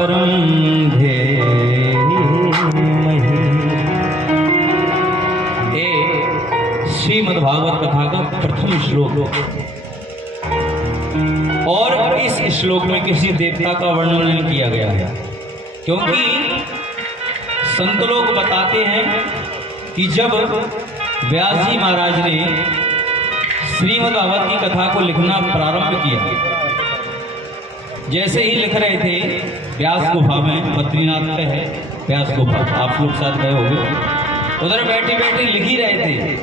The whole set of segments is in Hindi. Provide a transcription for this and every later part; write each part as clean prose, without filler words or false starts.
परम धेमहि। ये श्रीमद् भागवत कथा का प्रथम श्लोक, और इस श्लोक में किसी देवता का वर्णन नहीं किया गया है, क्योंकि संत लोग बताते हैं कि जब व्यास जी महाराज ने श्रीमद् भागवत की कथा को लिखना प्रारंभ किया, जैसे ही लिख रहे थे व्यास गुफा में, बद्रीनाथ पे है व्यास गुफा, आप लोग साथ गए होंगे, उधर बैठे बैठे लिख ही रहे थे,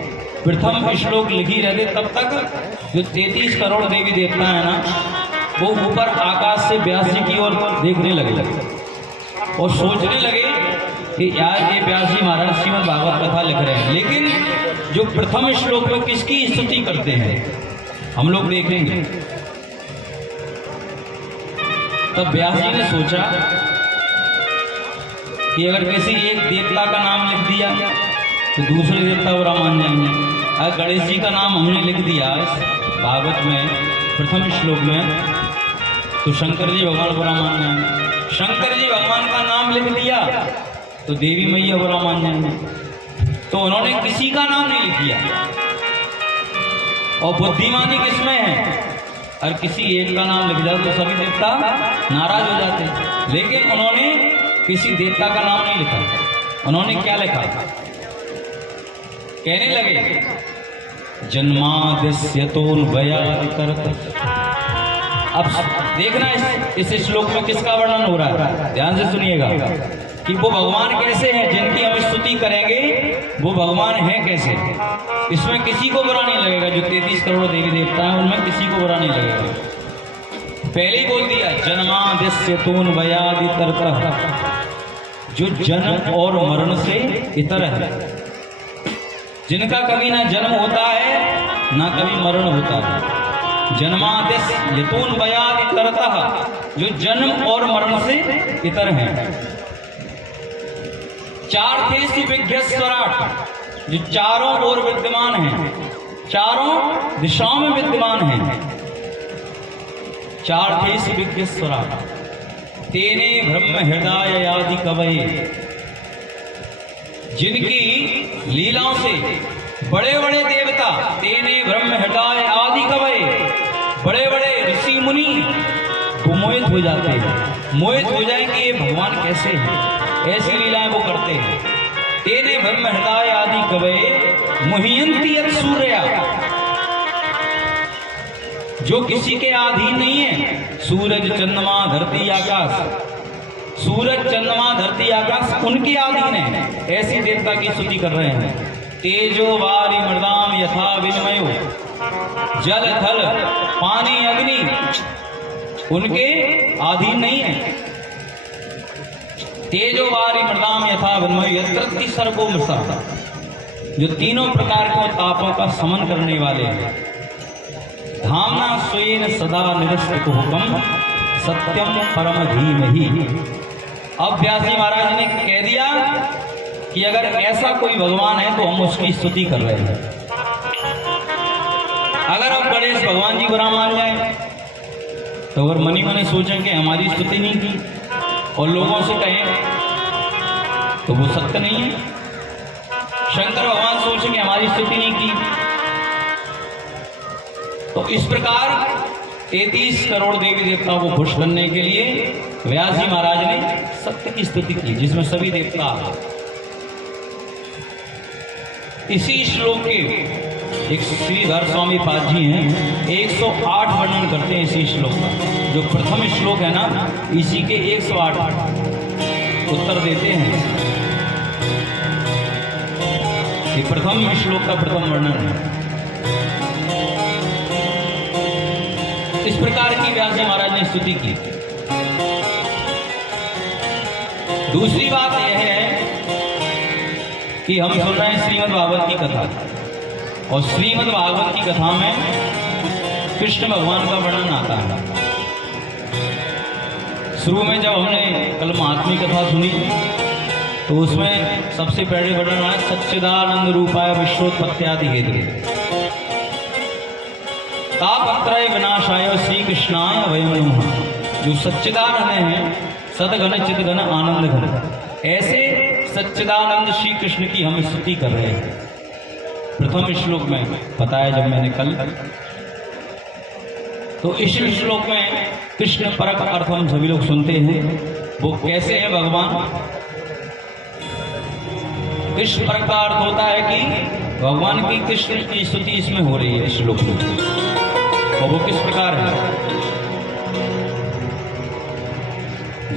प्रथम श्लोक लिख ही रहे थे, तब तक जो 33 करोड़ देवी देवता है ना, वो ऊपर आकाश से व्यास जी की ओर देखने लगे और सोचने लगे कि यार ये व्यास जी महाराज श्रीमद् भागवत कथा लिख रहे हैं, लेकिन जो प्रथम श्लोक में किसकी स्तुति करते हैं हम लोग देखेंगे। तब व्यास जी ने सोचा कि अगर किसी एक देवता का नाम लिख दिया तो दूसरे देवता बुरा मान जाएंगे। अगर गणेश जी का नाम हमने लिख दिया इस भागवत में प्रथम श्लोक में, तो शंकर जी भगवान बुरा मान जाएंगे। शंकर जी भगवान का नाम लिख दिया तो देवी मैया बुरा मान जाएंगे। तो उन्होंने किसी का नाम नहीं लिख दिया, और बुद्धिमानी किसमें है, और किसी एक का नाम लिख जाए तो सभी देवता नाराज हो जाते हैं, लेकिन उन्होंने किसी देवता का नाम नहीं लिखा। उन्होंने क्या लिखा, कहने लगे जन्माद्यस्यतोऽन्वयादितरत। अब देखना इस श्लोक में किसका वर्णन हो रहा है, ध्यान से सुनिएगा कि वो भगवान कैसे हैं जिनकी हम स्तुति करेंगे, वो भगवान हैं कैसे। इसमें किसी को बुरा नहीं लगेगा, जो 33 करोड़ देवी देवता हैं उनमें किसी को बुरा नहीं लगेगा। पहले ही बोल दिया जन्माद्यस्यतोऽन्वयादितरतः, जो जन्म और मरण से इतर है, जिनका कभी ना जन्म होता है ना कभी मरण होता है। जन्माद्यस्यतोऽन्वयादितरतः, जो जन्म और मरण से इतर हैं। चार थे विज्ञस्वराट, जो चारों ओर विद्यमान हैं, चारों दिशाओं में विद्यमान हैं। चार थे विज्ञस्वराट, तेने ब्रह्म हृदय आदि कवये, जिनकी लीलाओं से बड़े बड़े देवता, तेने ब्रह्म हृदय आदि कवये, बड़े बड़े ऋषि मुनि वो मोहित हो जाते हैं, मोहित हो जाए कि ये भगवान कैसे है, ऐसी लीलाएं वो करते हैं। तेने ब्रह्म हृदय आदि कवये मुह्यन्ति यत् सूर्या, जो किसी के अधीन नहीं है। सूरज चंद्रमा धरती आकाश, सूरज चंद्रमा धरती आकाश उनके अधीन है, ऐसी देवता की स्तुति कर रहे हैं। तेजो वारी मृदाम यथा विनिमयो, जल थल पानी अग्नि उनके अधीन नहीं है। तेजो वारी मृदाम यथा विनिमयो यत्र सर्वो मृषा, जो तीनों प्रकार के तापों का समन करने वाले हैं। धामना स्वेन सदा निरस्तित हुकम सत्यम परम धीमहि। अब व्यास जी महाराज ने कह दिया कि अगर ऐसा कोई भगवान है तो हम उसकी स्तुति कर रहे हैं। अगर अब गणेश भगवान जी बुरा मान जाए तो अगर मनी मनी सोचें कि हमारी स्तुति नहीं की और लोगों से कहें तो वो सत्य नहीं है। शंकर भगवान सोचें कि हमारी स्तुति नहीं की, तो इस प्रकार 33 करोड़ देवी देवताओं को खुश करने के लिए व्यास जी महाराज ने सत्य की स्तुति की, जिसमें सभी देवता आ गए। इसी श्लोक के एक श्रीधर स्वामी पाद जी हैं, 108 वर्णन करते हैं इसी श्लोक का। जो प्रथम श्लोक है ना, इसी के 108 उत्तर देते हैं। ये प्रथम श्लोक का प्रथम वर्णन है। इस प्रकार की व्यास जी महाराज ने स्तुति की। दूसरी बात यह है कि हम सुन रहे हैं श्रीमद् भागवत की कथा, और श्रीमद् भागवत की कथा में कृष्ण भगवान का वर्णन आता है। शुरू में जब हमने कल महात्मी कथा सुनी तो उसमें सबसे पहले वर्णन है सच्चिदानंद रूपाय विश्वोत्पत्त्यादि हेतु तापत्रय विनाशाय श्री कृष्णाय वयं नमः। जो सच्चिदानंद हैं, सदघन चितघन आनंद घन, ऐसे सच्चिदानंद श्री कृष्ण की हम स्तुति कर रहे हैं। प्रथम श्लोक में बताया जब मैंने कल, तो इस श्लोक में कृष्ण परक अर्थ हम सभी लोग सुनते हैं। वो कैसे है भगवान? कृष्ण परक का अर्थ होता है कि भगवान की कृष्ण की स्तुति इसमें हो रही है इस श्लोक में। और वो किस प्रकार है?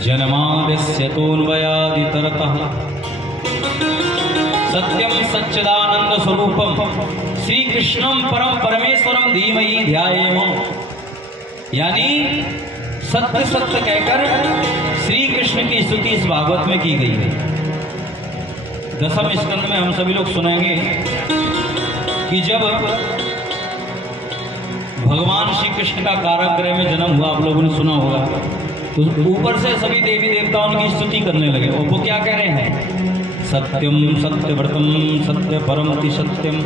जन्माद्यस्य तोन्वयादितरतः सत्यम सच्चिदानंद स्वरूपम श्री कृष्णम परम परमेश्वरम धीमहि ध्यायेम। यानी सत्य सत्य कहकर श्री कृष्ण की स्तुति इस भागवत में की गई है। दसम स्कंद में हम सभी लोग सुनेंगे कि जब भगवान श्री कृष्ण का कारागृह में जन्म हुआ, आप लोगों ने सुना होगा, तो ऊपर से सभी देवी देवता उनकी स्तुति करने लगे। और वो क्या कह रहे हैं? सत्यम सत्यव्रतम सत्य परमति सत्यम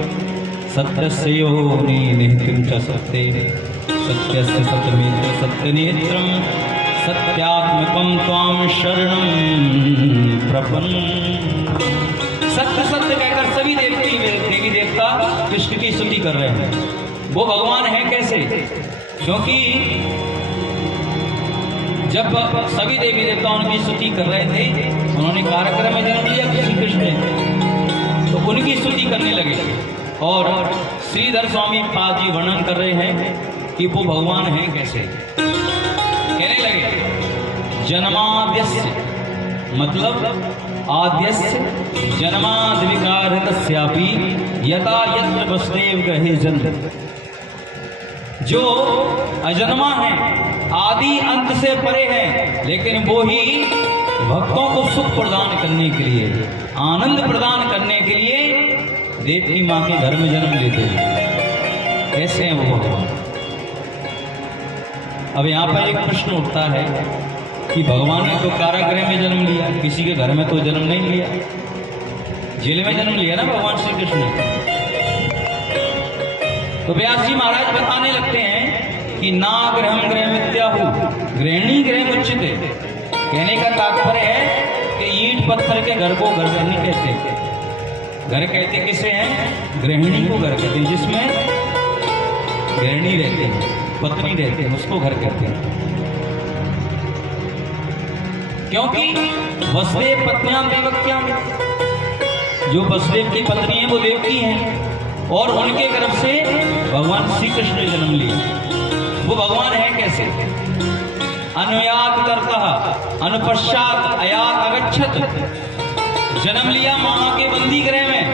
सत्यस्य योनि निहितम च सत्ये सत्यस्य सत्यमेव सत्यनेत्रम सत्यात्मकम त्वाम शरणं प्रपन्न। सत्य सत्य कहकर सभी देवी देवता कृष्ण की स्तुति कर रहे हैं। वो भगवान है कैसे? क्योंकि जब सभी देवी देवता उनकी स्तुति कर रहे थे, उन्होंने कारागृह में जन्म लिया श्री कृष्ण ने, तो उनकी स्तुति करने लगे। और श्रीधर स्वामी पाद जी वर्णन कर रहे हैं कि वो भगवान हैं कैसे। कहने लगे जन्माद्यस्य मतलब आद्यस्य जन्माद्विकारतस्यापि यथा यत्र वसुदेव गृहे जन्म। जो अजन्मा है, आदि अंत से परे है, लेकिन वो ही भक्तों को सुख प्रदान करने के लिए, आनंद प्रदान करने के लिए देवकी माँ के घर में जन्म लेते हैं। कैसे हैं वो भगवान? अब यहाँ पर एक प्रश्न उठता है कि भगवान ने तो कारागृह में जन्म लिया, किसी के घर में तो जन्म नहीं लिया, जेल में जन्म लिया ना भगवान श्री कृष्ण ने। तो व्यास जी महाराज बताने लगते हैं कि ना गृहम गृह मिथ्याहु गृहिणी गृह उच्यते। कहने का तात्पर्य है कि ईंट पत्थर के घर को घर नहीं कहते। घर कहते किसे हैं? गृहिणी को घर कहते हैं, जिसमें गृहिणी रहते हैं, पत्नी रहते हैं, उसको घर कहते हैं। क्योंकि वसुदेव पत्नियां देवक्यां, जो वसुदेव की पत्नी है वो देवकी हैं, और उनके गर्भ से भगवान श्री कृष्ण ने जन्म लिया। वो भगवान है कैसे? अनुयात करता अनुपश्चात अयात अगच्छत। जन्म लिया मामा के बंदी गृह में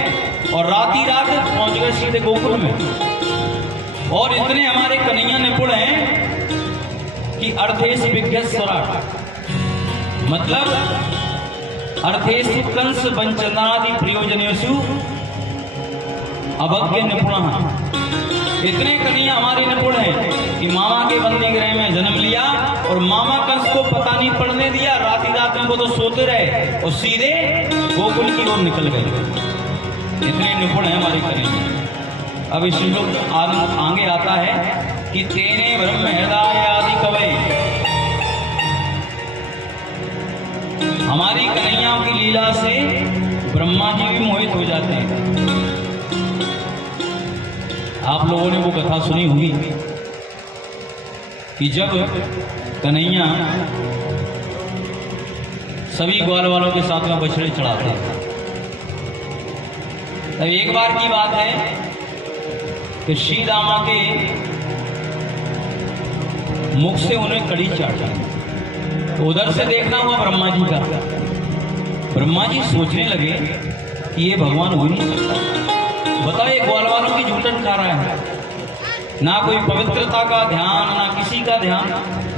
और राती रात पहुंच गए सीधे गोकुल में। और इतने हमारे कन्हैया निपुण हैं कि अर्थेश विज्ञ स्वराट, मतलब अर्थेश कंस वंचनादि प्रयोजनेषु अभज्ञ निपुण। इतने कन्हैया हमारे निपुण हैं कि मामा के बंदी गृह में जन्म लिया और मामा कंस को पता नहीं पड़ने दिया। राती रात में वो तो सोते रहे और सीधे गोकुल की ओर निकल गए। इतने निपुण है हमारे कन्हैया। अब इस लोग आगे आता है कि तेने ब्रह्म हृदय आदि कवय। हमारी कन्हैया की लीला से ब्रह्मा जी भी मोहित हो जाते हैं। आप लोगों ने वो कथा सुनी होगी कि जब कन्हैया सभी ग्वाल वालों के साथ में बछड़े चढ़ाते हैं, तब एक बार की बात है कि श्री दामा के मुख से उन्हें कड़ी चाटा। तो उधर से देखना हुआ ब्रह्मा जी का। ब्रह्मा जी सोचने लगे कि ये भगवान हो नहीं सकता। बताओ, ये ग्वाल वालों की झूठन खा रहा है, ना कोई पवित्रता का ध्यान, ना किसी का ध्यान,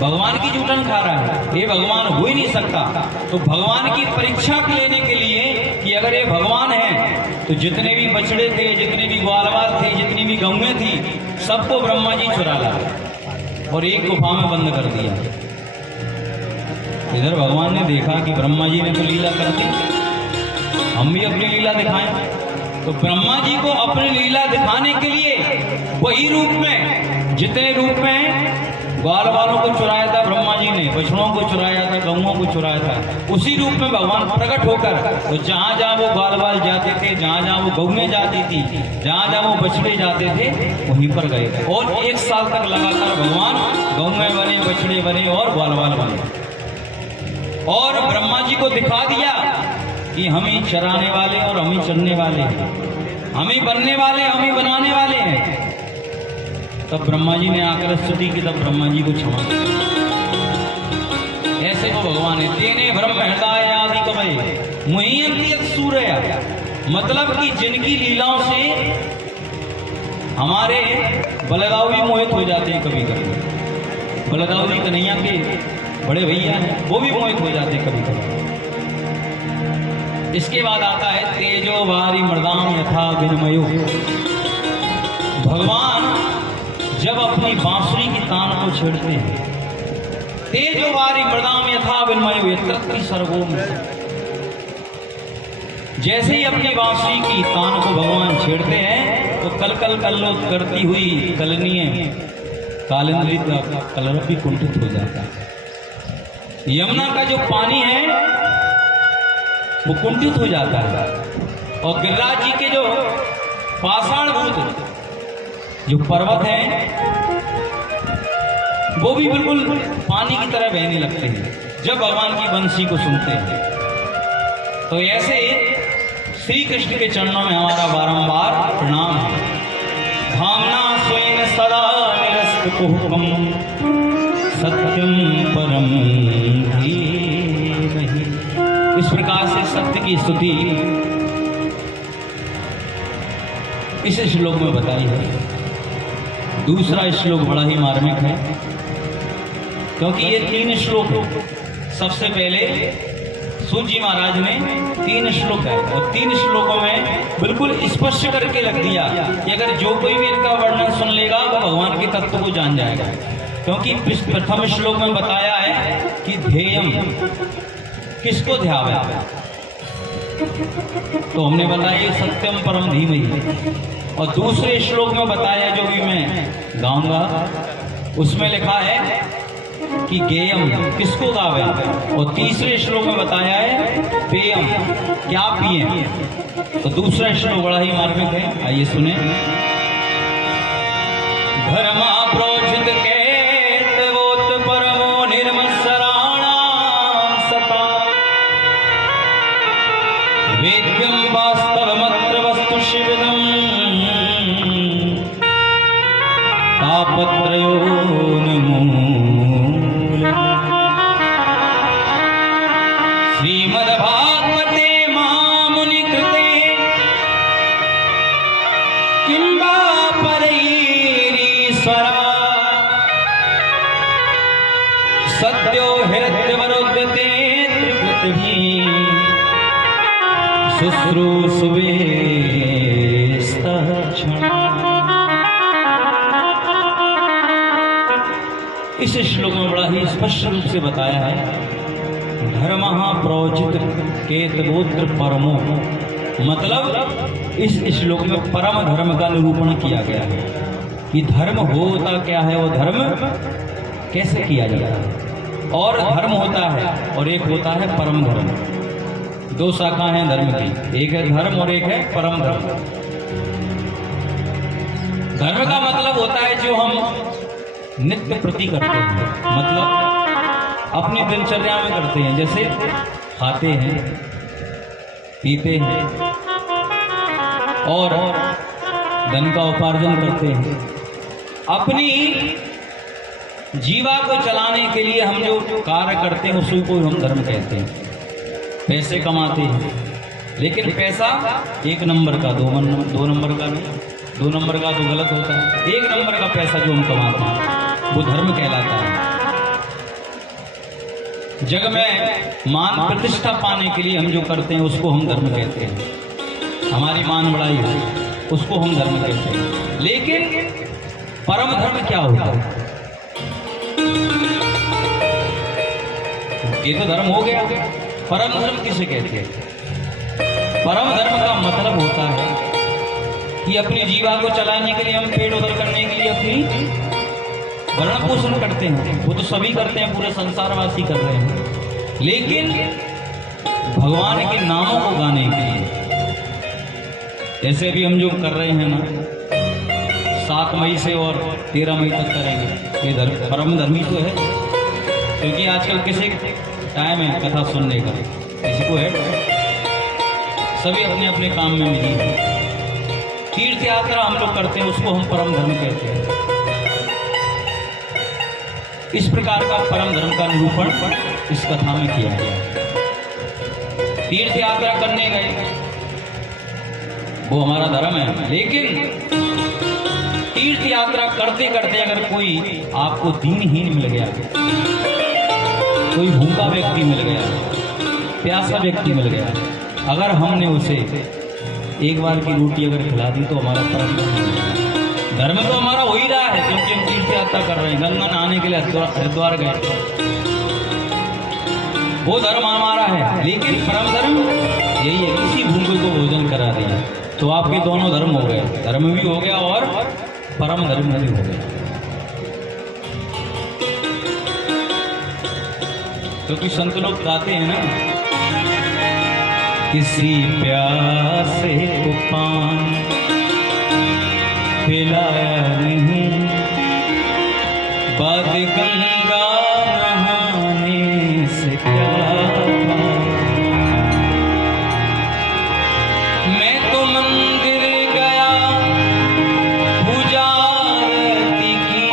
भगवान की झूठन खा रहा है। ये भगवान हो ही नहीं सकता। तो भगवान की परीक्षा लेने के लिए कि अगर ये भगवान है तो जितने भी बछड़े थे, जितने भी ग्वालवाल थे, जितनी भी गौएं थी, सबको ब्रह्मा जी चुरा लाए और एक गुफा में बंद कर दिया। इधर भगवान ने देखा कि ब्रह्मा जी ने तो लीला कर दी, हम भी अपनी लीला दिखाएं। तो ब्रह्मा जी को अपनी लीला दिखाने के लिए वही रूप में, जितने रूप में ग्वाल वालों को चुराया था ब्रह्मा जी ने, बछड़ों को चुराया था, गऊओं को चुराया था। उसी रूप में भगवान प्रकट होकर तो जहां जहां वो ग्वाल वाल जाते थे, जहां जहां वो गऊएं जाती थी, जहां जहां वो बछड़े जाते थे, वहीं पर गए और 1 साल तक लगातार भगवान गऊएं बने, बछड़े बने और ग्वाल वाल बने। और ब्रह्मा जी को दिखा दिया कि हम ही चराने वाले और हम ही चरने वाले हैं, हम ही बनने वाले, हम ही बनाने वाले हैं। तब ब्रह्मा जी ने आकर स्तुति की, तब ब्रह्मा जी को क्षमा किया। ऐसे को भगवान है तेने ब्रह्म हृदय आदि कवय मुह्यंत सूर्य, मतलब कि जिनकी लीलाओं से हमारे बलदाऊ भी मोहित हो जाते हैं। कभी कभी बलदाऊ जी कन्हैया के बड़े भैया हैं, वो भी मोहित हो जाते हैं कभी कभी। इसके बाद आता है तेजो वारी मृदाम यथा विनिमयो। भगवान जब अपनी बांसुरी की तान को छेड़ते हैं, तेजो वारी मृदाम यथा विनिमयो यत्र सर्वोम, जैसे ही अपनी बांसुरी की तान को भगवान छेड़ते हैं तो कल कल कल्लोत करती हुई कलनीय कालिंदी का कलरव भी कुंठित हो जाता है। यमुना का जो पानी है वो कुंठित हो जाता है और गिरिराज जी के जो पाषाणभूत जो पर्वत हैं वो भी बिल्कुल पानी की तरह बहने लगते हैं जब भगवान की बंसी को सुनते हैं। तो ऐसे श्री कृष्ण के चरणों में हमारा बारंबार प्रणाम है। धामना स्वयं सदा निरस्त कुहुकम सत्यम परम ही नहीं। इस प्रकार से सत्य की स्तुति इस श्लोक में बताई है। दूसरा श्लोक बड़ा ही मार्मिक है क्योंकि ये 3 श्लोक है। सबसे पहले सूत जी महाराज ने 3 श्लोक है और 3 श्लोकों में बिल्कुल स्पष्ट करके रख दिया कि अगर जो कोई भी इनका वर्णन सुन लेगा वो भगवान के तत्व को जान जाएगा। क्योंकि प्रथम श्लोक में बताया है कि ध्येयम, किसको ध्यावे, तो हमने बताया सत्यम परम धीमहि। और दूसरे श्लोक में बताया जो भी मैं गाऊंगा उसमें लिखा है कि गेयम, किसको गावे। और तीसरे श्लोक में बताया है पेयम, क्या पिए। तो दूसरा श्लोक बड़ा ही मार्मिक है, आइए सुने। धर्मा प्रोचित केतवोत परमो निर्मत्सराणां सता वेद्यं वास्तवमत्र वस्तु शिवदम् तापत्रयो नमूल। श्रीमद्भागवते महामुनिकृते किं वा परैरीश्वरा सद्यो हृद्यवरुध्यते त्रिकृतिभिः शुश्रूषुवेस्तः क्षणम्। इस श्लोक में बड़ा ही स्पष्ट रूप से बताया है धर्मः प्रोचित केतवोत्र परमो, मतलब इस श्लोक में परम धर्म का निरूपण किया गया है कि धर्म होता क्या है, वो धर्म कैसे किया जाता है। और धर्म होता है और एक होता है परम धर्म। 2 शाखा हैं धर्म की, एक है धर्म और एक है परम धर्म। धर्म का मतलब होता है जो हम नित्य प्रति करते हैं, मतलब अपनी दिनचर्या में करते हैं, जैसे खाते हैं, पीते हैं और धन का उपार्जन करते हैं। अपनी जीवा को चलाने के लिए हम जो कार्य करते हैं उसी को हम धर्म कहते हैं। पैसे कमाते हैं, लेकिन पैसा 1 नंबर का, 2 नंबर का नहीं, 2 नंबर का तो गलत होता है। 1 नंबर का पैसा जो हम कमाते हैं वो धर्म कहलाता है। जग में मान प्रतिष्ठा पाने के लिए हम जो करते हैं उसको हम धर्म कहते हैं। हमारी मान बढ़ाई है उसको हम धर्म कहते हैं। लेकिन परम धर्म क्या होता है? ये तो धर्म हो गया, परम धर्म किसे कहते हैं? परम धर्म का मतलब होता है कि अपनी जीवा को चलाने के लिए, हम पेट उधर करने के लिए अपनी भरण पोषण करते हैं, वो तो सभी करते हैं, पूरे संसारवासी कर रहे हैं। लेकिन भगवान के नामों को गाने के लिए, जैसे अभी हम जो कर रहे हैं ना, 7 मई से और 13 मई तक करेंगे, ये परम धर्मी तो है, क्योंकि आजकल किसी टाइम है कथा सुनने का, किसी को है, सभी अपने अपने काम में बिजी हैं। तीर्थ यात्रा हम लोग करते हैं, उसको हम परम धर्म कहते हैं। इस प्रकार का परम धर्म का निरूपण इस कथा में किया गया। तीर्थ यात्रा करने गए, वो हमारा धर्म है, लेकिन तीर्थ यात्रा करते करते अगर कोई आपको दीनहीन मिल गया, कोई भूखा व्यक्ति मिल गया, प्यासा व्यक्ति मिल गया, अगर हमने उसे एक बार की रोटी अगर खिला दी तो हमारा परम धर्म तो हमारा हो ही रहा है, क्योंकि हम तीर्थ यात्रा कर रहे हैं। गंगा नहाने के लिए हरिद्वार गए, वो धर्म हमारा है। लेकिन परम धर्म यही है, किसी भूखे को भोजन करा दिया तो आपके दोनों धर्म हो गए, धर्म भी हो गया और परम धर्म भी हो गया। क्योंकि संत लोग गाते हैं ना, किसी प्यासे को पानी पिलाया नहीं, बाद गंगा नहाने से क्या मैं तो मंदिर गया, पूजा आरती की,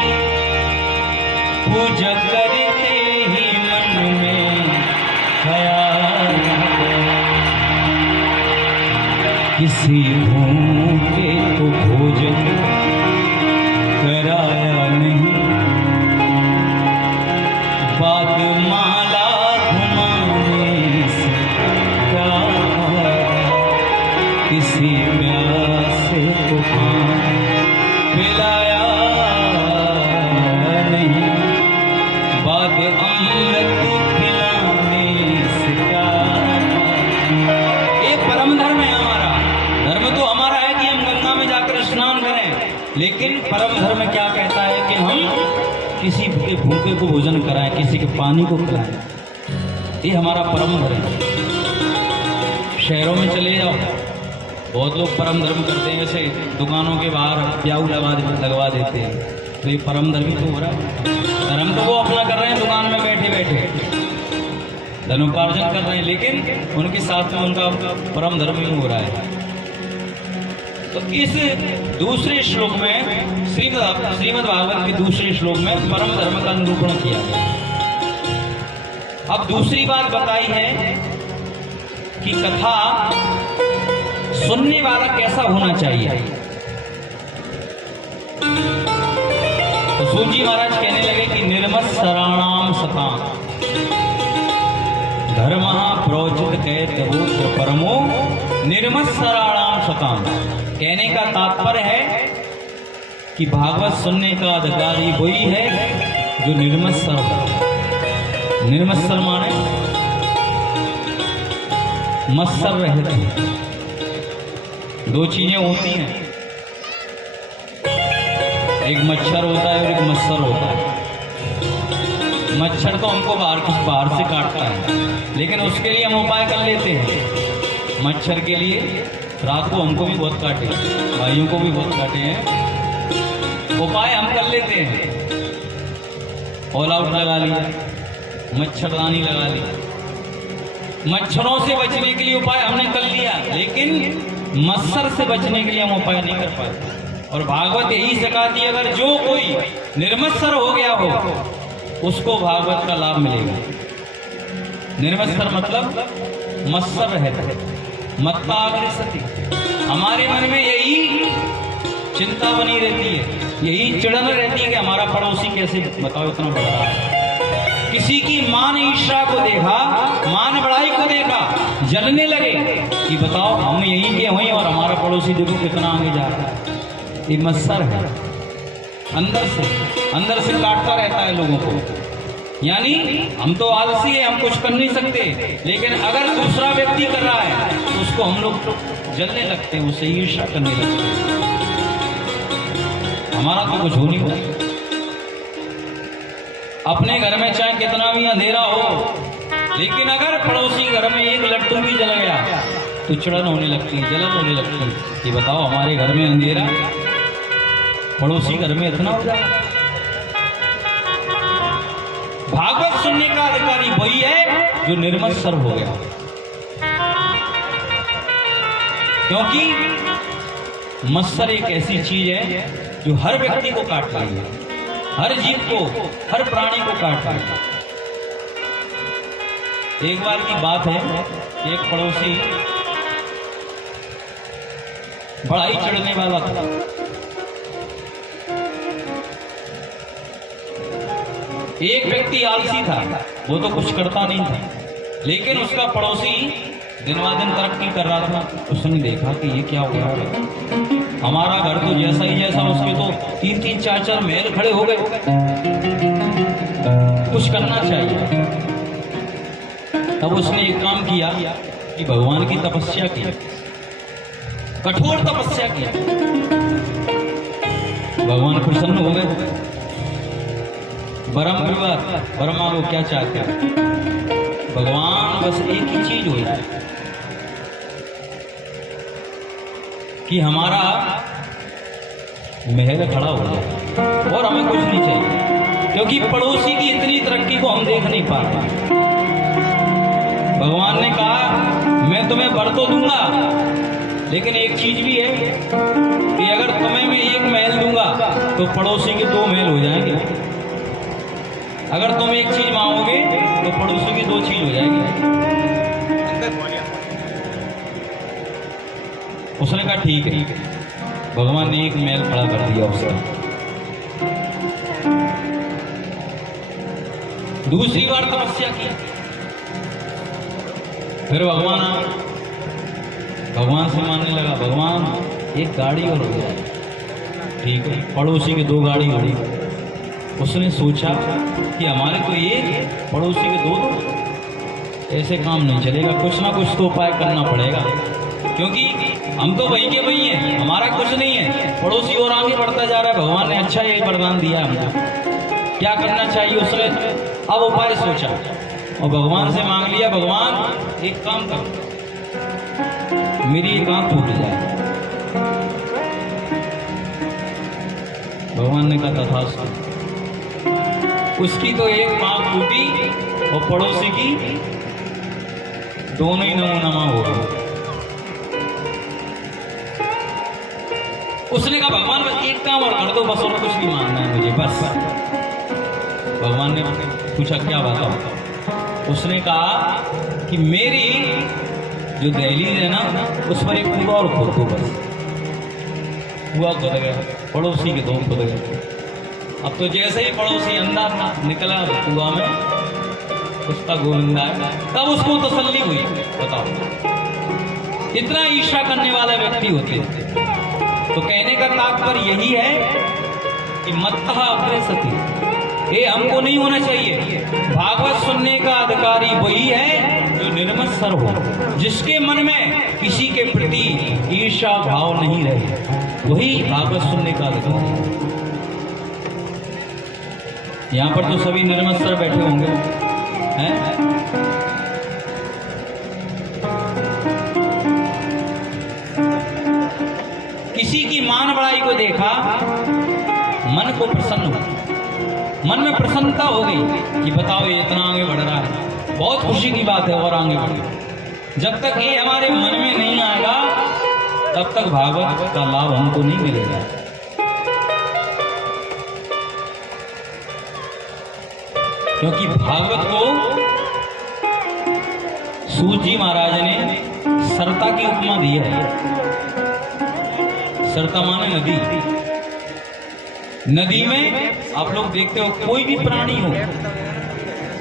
पूजा करते ही मन में ख्याल किसी भूखे को भोजन कराया नहीं, बात माला घुमाने से क्या किसी प्यासे को पानी पिलाया नहीं, बात अमृत पिलाने से क्या। ये परम धर्म है हमारा। धर्म तो हमारा है कि हम गंगा में जाकर स्नान करें, लेकिन परम धर्म क्या कहता है कि हम किसी के भूखे को भोजन कराएं, किसी के पानी को पिलाएं। ये हमारा परम धर्म है। शहरों में चले जाओ, बहुत लोग परम धर्म करते हैं, जैसे दुकानों के बाहर प्याऊ लगवा देते हैं, तो ये परम धर्म ही तो हो रहा है। धर्म तो वो अपना कर रहे हैं, दुकान में बैठे बैठे धनोपार्जन कर रहे हैं, लेकिन उनके साथ में उनका परम धर्म ही हो रहा है। तो इस दूसरे श्लोक में श्रीमद् भागवत के दूसरे श्लोक में परम धर्म का निरूपण किया गया। अब दूसरी बात बताई है कि कथा सुनने वाला कैसा होना चाहिए। तो सूत जी महाराज कहने लगे कि निर्मत्सराणाम सताम धर्म प्रोचित कहते परमो निर्मत्सराणाम सताम। कहने का तात्पर्य है कि भागवत सुनने का अधिकारी वही है जो निर्मत्सर हो। निर्मत्सर माने मत्सर रहते। दो चीजें होती हैं, एक मच्छर होता है और एक मत्सर होता है। मच्छर तो हमको बाहर से काटता है, लेकिन उसके लिए हम उपाय कर लेते हैं। मच्छर के लिए रात को हमको भी बहुत काटे, भाइयों को भी बहुत काटे हैं, उपाय हम कर लेते हैं। ऑल आउट लगा लिया, मच्छरदानी लगा ली, मच्छरों से बचने के लिए उपाय हमने कर लिया, लेकिन मच्छर से बचने के लिए हम उपाय नहीं कर पाते। और भागवत यही सिखाती है, अगर जो कोई निर्मत्सर हो गया हो उसको भागवत का लाभ मिलेगा। निर्मत्सर मतलब मत्सर रहता है, मत्ताग्रसति। हमारे मन में यही चिंता बनी रहती है, यही चिड़न रहती है कि हमारा पड़ोसी कैसे, बताओ इतना बढ़ रहा है। किसी की मान ईर्ष्या को देखा, मान बढ़ाई को देखा, जलने लगे कि बताओ हम यही के हुए और हमारा पड़ोसी देखो कितना आगे जा रहा है। ये मत्सर है, अंदर से काटता रहता है लोगों को। यानी हम तो आलसी है, हम कुछ कर नहीं सकते, लेकिन अगर दूसरा व्यक्ति कर रहा है तो उसको हम लोग जलने लगते हैं, उससे ईर्ष्या करने लगते हैं। हमारा तो कुछ हो नहीं होता। अपने घर में चाहे कितना भी अंधेरा हो, लेकिन अगर पड़ोसी घर में एक लट्टू भी जल गया तो चिड़न होने लगती है, जलन होने लगती है। ये बताओ, हमारे घर में अंधेरा, पड़ोसी घर में इतना हो जाए। भागवत सुनने का अधिकारी वही है जो निर्मत्सर हो गया, क्योंकि मत्सर एक ऐसी चीज है जो हर व्यक्ति को काट रही है, हर जीव को, हर प्राणी को काट रही है। एक बार की बात है, एक पड़ोसी बड़ा ही चिढ़ने वाला था। एक व्यक्ति आलसी था, वो तो कुछ करता नहीं था, लेकिन उसका पड़ोसी दिन-ब-दिन तरक्की कर रहा था। उसने देखा कि ये क्या हो रहा है, हमारा घर तो जैसा ही जैसा, उसके तो 3-3 4-4 महल खड़े हो गए, कुछ करना चाहिए। तब उसने एक काम किया कि भगवान की तपस्या की, कठोर तपस्या की। भगवान प्रसन्न हो गए। ब्रह्मा वो क्या चाहते हैं, भगवान बस एक ही चीज हो जाए कि हमारा महल खड़ा हो जाए और हमें कुछ नहीं चाहिए, क्योंकि पड़ोसी की इतनी तरक्की को हम देख नहीं पाते। भगवान ने कहा मैं तुम्हें वर तो दूंगा, लेकिन एक चीज भी है कि अगर तुम्हें मैं एक महल दूंगा तो पड़ोसी के 2 महल हो जाएंगे। अगर तुम एक चीज मांगोगे तो पड़ोसी की 2 चीज हो जाएगी। उसने कहा ठीक है। भगवान ने एक महल खड़ा कर दिया उसका। दूसरी बार तपस्या की, फिर भगवान से मानने लगा, भगवान एक गाड़ी और हो जाए। ठीक है, पड़ोसी के 2 गाड़ी हो गई। उसने सोचा कि हमारे तो एक, पड़ोसी के 2, ऐसे काम नहीं चलेगा, कुछ ना कुछ तो उपाय करना पड़ेगा, क्योंकि हम तो वही के वही हैं, हमारा कुछ नहीं है, पड़ोसी और आगे बढ़ता जा रहा है। भगवान ने अच्छा ये वरदान दिया हमको, क्या करना चाहिए। उसने अब उपाय सोचा और भगवान से मांग लिया, भगवान एक काम करो, मेरी एक आंख टूट जाए। भगवान ने कहा तथास्तु। उसकी तो एक आंख टूटी और पड़ोसी की दोनों ही नमो हो गए। उसने कहा भगवान बस एक काम और कर दो, बस और कुछ नहीं मांगना है मुझे, बस। भगवान ने पूछा क्या बात है। उसने कहा कि मेरी जो दहलीज है ना, उस पर एक कुआं और खोद दो, बस। कुआं खोद गया, पड़ोसी के 2 खोद गए। अब तो जैसे ही पड़ोसी अंदर निकला कुआं में, उसका गोविंदा है, तब उसको तसल्ली हुई। बताओ, इतना ईर्ष्या करने वाले व्यक्ति होते थे। तो कहने का तात्पर्य यही है कि मत्तः अग्रेसति, ये हमको नहीं होना चाहिए। भागवत सुनने का अधिकारी वही है जो निर्मत्सर हो, जिसके मन में किसी के प्रति ईर्ष्या भाव नहीं रहे, वही भागवत सुनने का अधिकारी। यहाँ पर तो सभी निर्मत्सर बैठे होंगे, हैं? किसी की मान बढ़ाई को देखा, मन को प्रसन्न हुआ, मन में प्रसन्नता हो गई कि बताओ ये इतना आगे बढ़ रहा है, बहुत खुशी की बात है, और आगे बढ़े। जब तक ये हमारे मन में नहीं आएगा, तब तक भागवत का लाभ हमको नहीं मिलेगा। क्योंकि भागवत को सूत जी महाराज ने सरता की उपमा दी है। सरता माने नदी। नदी में आप लोग देखते हो, कोई भी प्राणी हो,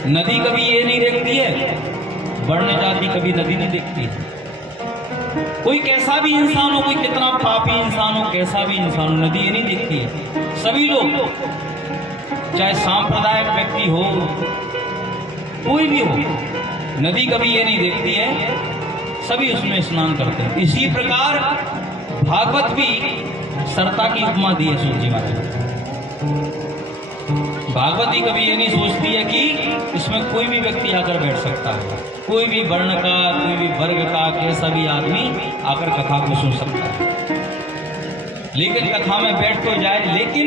नदी कभी ये नहीं देखती है, वर्ण जाति कभी नदी नहीं देखती है। कोई कैसा भी इंसान हो, कोई कितना पापी इंसान हो, कैसा भी इंसान हो, नदी ये नहीं देखती है। सभी लोग, चाहे सांप्रदायिक व्यक्ति हो, कोई भी हो, नदी कभी ये नहीं देखती है, सभी उसमें स्नान करते हैं। इसी प्रकार भागवत भी सरता की उपमा दी है सूत जी महाराज। भागवती कभी ये नहीं सोचती है कि इसमें कोई भी व्यक्ति आकर बैठ सकता है, कोई भी वर्ण का, कोई भी वर्ग का, कैसा भी आदमी आकर कथा को सुन सकता है, लेकिन कथा में बैठ तो जाए, लेकिन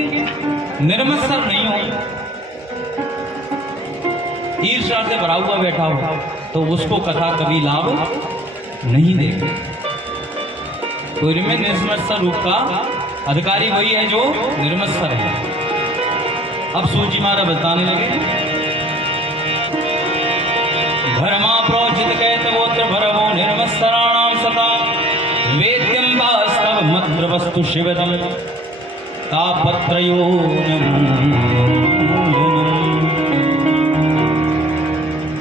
निर्मत्सर नहीं हो, ईर्ष्या से भरा हुआ बैठा हो तो उसको कथा कभी लाभ नहीं देगी। तो इनमें निर्मत्सर रूप का अधिकारी वही है जो निर्मत्सर है। अब सूची महाराज बताने लगे, धर्मा प्रोचित कैतवोत्र भरवो निर्मत्सराणाम सता वेद्यम वास्तव मत्र वस्तु शिवदम तापत्रयो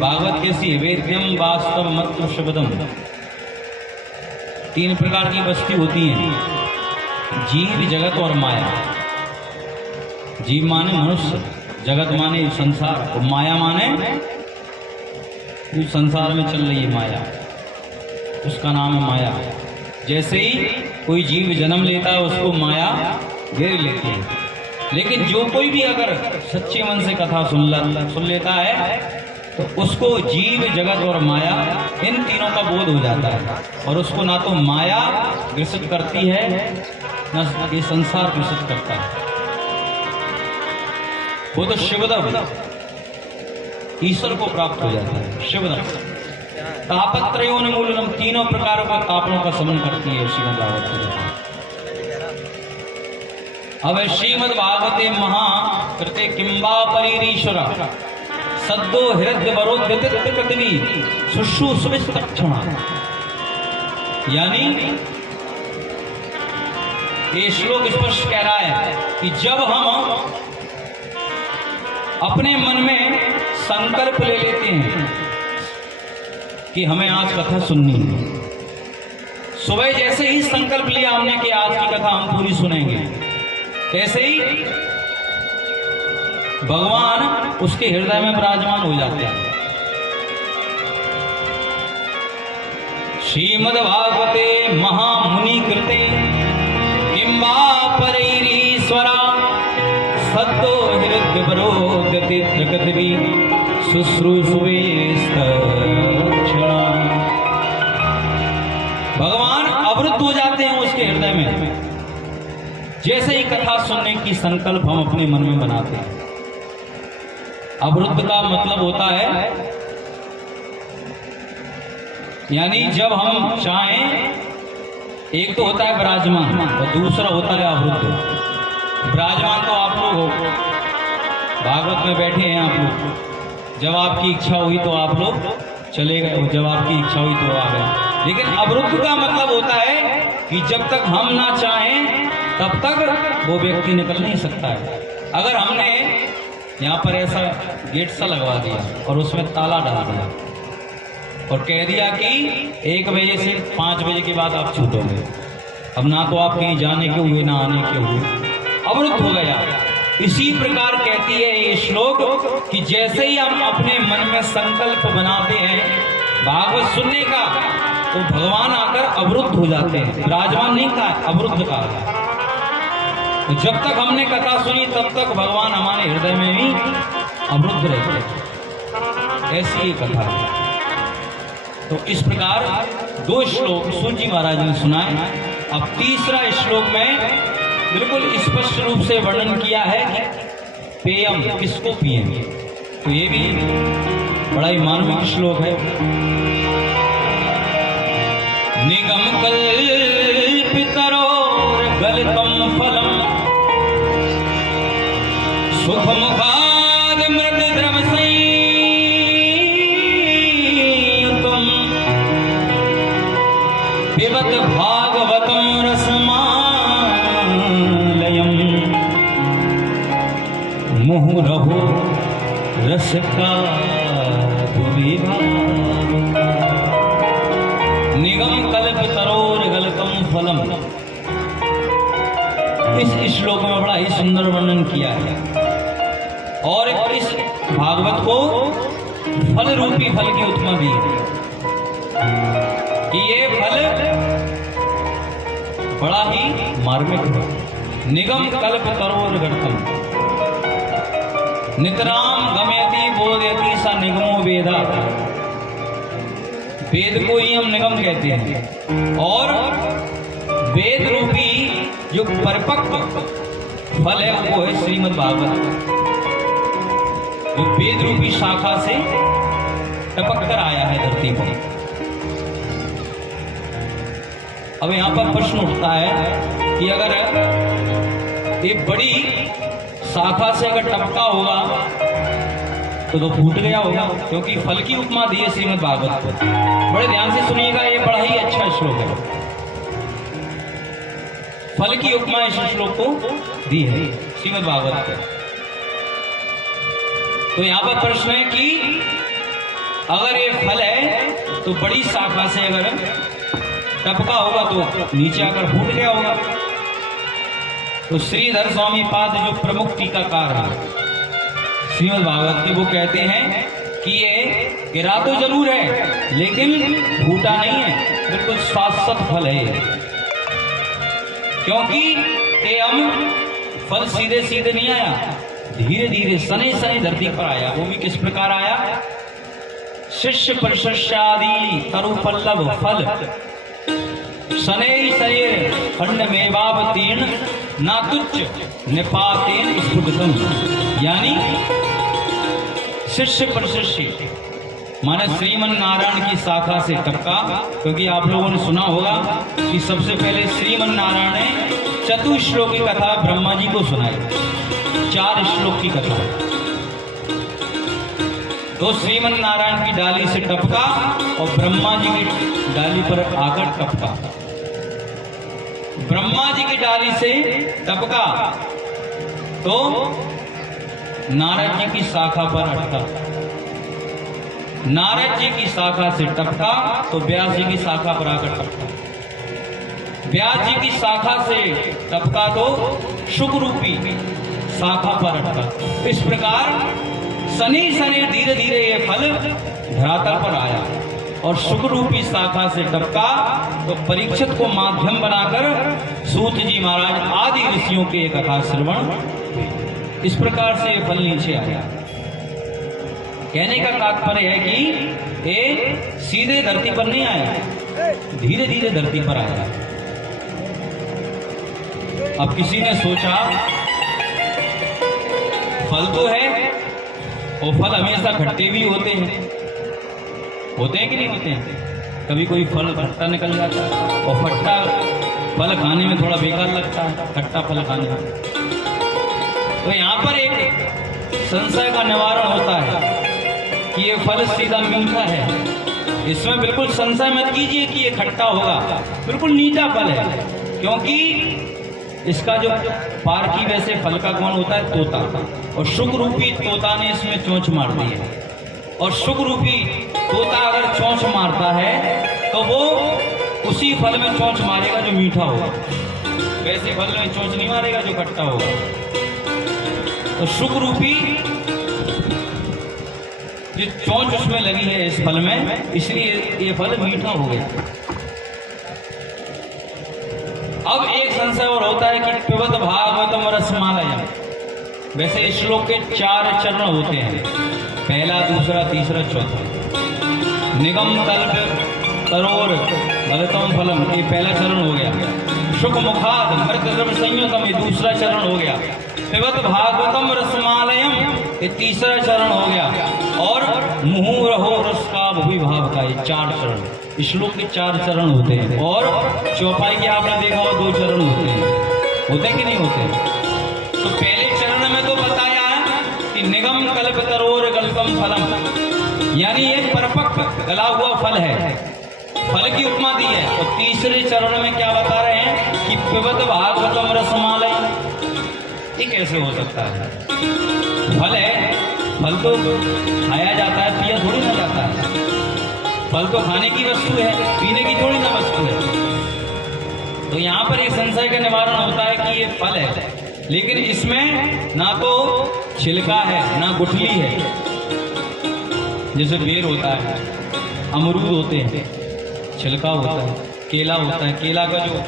भागवत कैसी है? वेद्यम वास्तव मत्र शिवदम। तीन प्रकार की वस्तु होती हैं, जीव, जगत और माया। जीव माने मनुष्य, जगत माने संसार, और माया माने जो संसार में चल रही है माया, उसका नाम है माया। जैसे ही कोई जीव जन्म लेता है उसको माया घेर लेती है, लेकिन जो कोई भी अगर सच्चे मन से कथा सुन लेता है तो उसको जीव, जगत और माया, इन तीनों का बोध हो जाता है, और उसको ना तो माया ग्रसित करती है न ये संसार ग्रसित करता है। वो तो शिवदम, ईश्वर को प्राप्त हो जाता है। शिवदम तापत्रयोन्मूलनम, तीनों प्रकारों का तापनों का समन करती है श्रीमद् भागवत। अब श्रीमद् भागवते महाकृते किंबा परीरीश्वर सद्दो हृदय वरोद्यति सुश्रूषविस्तक्षण, यानी ये श्लोक स्पष्ट कह रहा है कि जब हम अपने मन में संकल्प ले लेते हैं कि हमें आज कथा सुननी है, सुबह जैसे ही संकल्प लिया हमने कि आज की कथा हम पूरी सुनेंगे, ऐसे ही भगवान उसके हृदय में विराजमान हो जाते हैं। श्रीमद् भागवते महामुनि कृते किंबा परैरीश्वरा सद्दो हृदय वरोद्यते प्रकृति शुश्रूषुवेस्तक्षणा। भगवान अवरुद्ध हो जाते हैं उसके हृदय में, जैसे ही कथा सुनने की संकल्प हम अपने मन में बनाते हैं। अवरुद्ध का मतलब होता है, यानी जब हम चाहें, एक तो होता है विराजमान और दूसरा होता है अवरुद्ध। विराजमान तो आप लोग हो, भागवत में बैठे हैं आप लोग, जब आपकी इच्छा हुई तो आप लोग चले गए, जब आपकी इच्छा हुई तो आ गए। लेकिन अवरुद्ध का मतलब होता है कि जब तक हम ना चाहें तब तक वो व्यक्ति निकल नहीं सकता है। अगर हमने यहाँ पर ऐसा गेट सा लगवा दिया और उसमें ताला डाल दिया और कह दिया कि 1 बजे से 5 बजे के बाद आप छूटोगे, अब ना तो आप कहीं जाने के हुए ना आने के हुए, अवरुद्ध हो गया। इसी प्रकार कहती है ये श्लोक कि जैसे ही हम अपने मन में संकल्प बनाते हैं भागवत सुनने का, तो भगवान आकर अवरुद्ध हो जाते हैं। विराजमान नहीं कहा, अवरुद्ध कहा। तो जब तक हमने कथा सुनी तब तक भगवान हमारे हृदय में ही अवरुद्ध रहते हैं। ऐसी ही कथा है। तो इस प्रकार 2 श्लोक सूत जी महाराज ने सुनाए। अब तीसरा श्लोक में बिल्कुल स्पष्ट रूप से वर्णन किया है कि पेयम, किसको पिए। तो ये भी बड़ा ही मार्मिक श्लोक है। निगम कल्पितरोर गलितम फलम सुखमुखाद मृत द्रव संयुतम पिबत भागवतम रसमालयम मुहुरहो रस का निगम कल्प तरोर गलतम फलम। इस श्लोक में बड़ा ही सुंदर वर्णन किया है और इस भागवत को फल रूपी फल की उपमा दी है कि ये फल बड़ा ही मार्मिक है। निगम कल्प तरोर गलतम, नितराम गमयति बोधयति स निगमो वेदा। वेद को ही हम निगम कहते हैं। और वेद रूपी जो परिपक्व फल है वो है श्रीमद् भागवत, जो वेद रूपी शाखा से टपक कर आया है धरती पर। अब यहां पर प्रश्न उठता है कि अगर एक बड़ी शाखा से अगर टपका होगा तो फूट गया होगा, क्योंकि फल की उपमा दी है श्रीमद् भागवत को। बड़े ध्यान से सुनिएगा, ये बड़ा ही अच्छा श्लोक है। फल की उपमा इस श्लोक को दी है श्रीमद् भागवत को। तो यहां पर प्रश्न है कि अगर ये फल है तो बड़ी शाखा से अगर टपका होगा तो नीचे आकर फूट गया होगा। तो श्रीधर स्वामी पाद जो प्रमुख टीकाकार है श्रीमद् भागवत के, वो कहते हैं कि ये गिरा तो जरूर है लेकिन फूटा नहीं है, बिल्कुल शाश्वत फल है। क्योंकि ये हम फल सीधे सीधे नहीं आया, धीरे धीरे सने सने धरती पर आया। वो भी किस प्रकार आया? शिष्य प्रशस्यादि तरु पल्लव फल सने शरीर खंड मेवावतीर्ण ना तुच्छ निपातेन स्फुटतम। यानी शिष्य प्रशिष्य माने श्रीमन नारायण की शाखा से टपका। क्योंकि आप लोगों ने सुना होगा कि सबसे पहले श्रीमन नारायण ने चतुश्लोकी कथा ब्रह्मा जी को सुनाई, 4 श्लोक की कथा। तो श्रीमन नारायण की डाली से टपका और ब्रह्मा जी की डाली पर आकर टपका। ब्रह्मा जी की डाली से टपका तो नारद जी की शाखा पर अटका। नारद जी की शाखा से टपका तो व्यास जी की शाखा पर आकर टपका। व्यास जी की शाखा से टपका तो शुक रूपी शाखा पर अटका। इस प्रकार सनी सनी धीरे धीरे ये फल धरातल पर आया और शुक रूपी शाखा से टपका तो परीक्षित को माध्यम बनाकर सूत जी महाराज आदि ऋषियों के कथा श्रवण, इस प्रकार से फल नीचे आया। कहने का तात्पर्य है कि ये सीधे धरती पर नहीं आया, धीरे धीरे धरती पर आया। अब किसी ने सोचा फल तो है और फल हमेशा खट्टे भी होते हैं कि नहीं होते हैं? कभी कोई फल खट्टा निकल जाता है और खट्टा फल खाने में थोड़ा बेकार लगता है, खट्टा फल खाने में। तो यहाँ पर एक संशय का निवारण होता है कि ये फल सीधा मीठा है। इसमें बिल्कुल संशय मत कीजिए कि ये खट्टा होगा, बिल्कुल मीठा फल है। क्योंकि इसका जो पारकी वैसे फल का कौन होता है? तोता। और शुक रूपी तोता ने इसमें चोंच मार दी है। और शुक रूपी तोता अगर चोंच मारता है तो वो उसी फल में चोंच मारेगा जो मीठा होगा, वैसे फल में चोंच नहीं मारेगा जो खट्टा होगा। तो शुक रूपी जो चोंच उसमें लगी है इस फल में, इसलिए ये फल मीठा हो गया। अब एक संशय और होता है कि पिबत भागवतम रसमालयम। वैसे इस श्लोक के 4 चरण होते हैं, पहला, दूसरा, तीसरा, चौथा। निगम कल्प तरोर भगतम फलम, ये पहला चरण हो गया। शुक मुखाद मृत द्रव्य संयुतम, ये दूसरा चरण हो गया। पिबत भागवतम रसमालयम, ये तीसरा चरण हो गया। और मुहु रहो रस का भूविभाव का, ये 4 चरण। श्लोक के 4 चरण होते हैं। और चौपाई के आपने देखा हो 2 चरण होते हैं कि नहीं होते? तो पहले चरण में तो बताया कि निगम कल्प तरोर कल्पम फलम, यानी ये परिपक्व गला हुआ फल है, फल की उपमा दी है। और तीसरे चरण में क्या बता रहे हैं कि पिबत भागवतम रसमालय। ये कैसे हो सकता है? फल है, फल तो खाया जाता है, पिया थोड़ी ना जाता है। फल तो खाने की वस्तु है, पीने की थोड़ी ना वस्तु है। तो यहाँ पर एक संशय का निवारण होता है कि ये फल है, लेकिन इसमें ना तो छिलका है ना गुठली है। जैसे बेर होता है, अमरूद होते हैं, छिलका होता है, केला होता है, केला का जो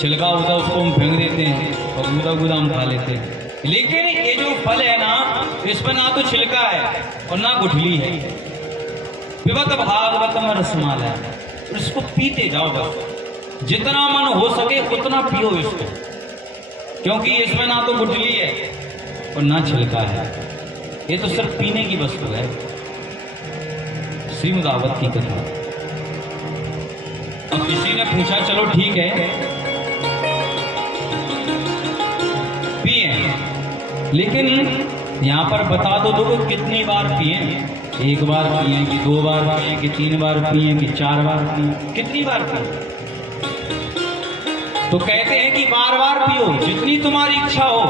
छिलका होता है उसको हम फेंक देते हैं और गुदा गुदा हम खा लेते हैं। लेकिन ये जो फल है ना, इसमें ना तो छिलका है और ना गुठली है। पिबत भागवतम रसमाला है, इसको पीते जाओ बस, जितना मन हो सके उतना पियो इसको, क्योंकि इसमें ना तो गुठली है और ना छिलका है, ये तो सिर्फ पीने की वस्तु है। श्रीमद्भागवत की कथा। अब किसी ने पूछा चलो ठीक है पिए, लेकिन यहां पर बता दो कि कितनी बार पिए, एक बार पिए कि 2 बार पिए कि 3 बार पिए कि 4 बार पिए, कितनी बार पिए? तो कहते हैं कि बार बार पियो, जितनी तुम्हारी इच्छा हो,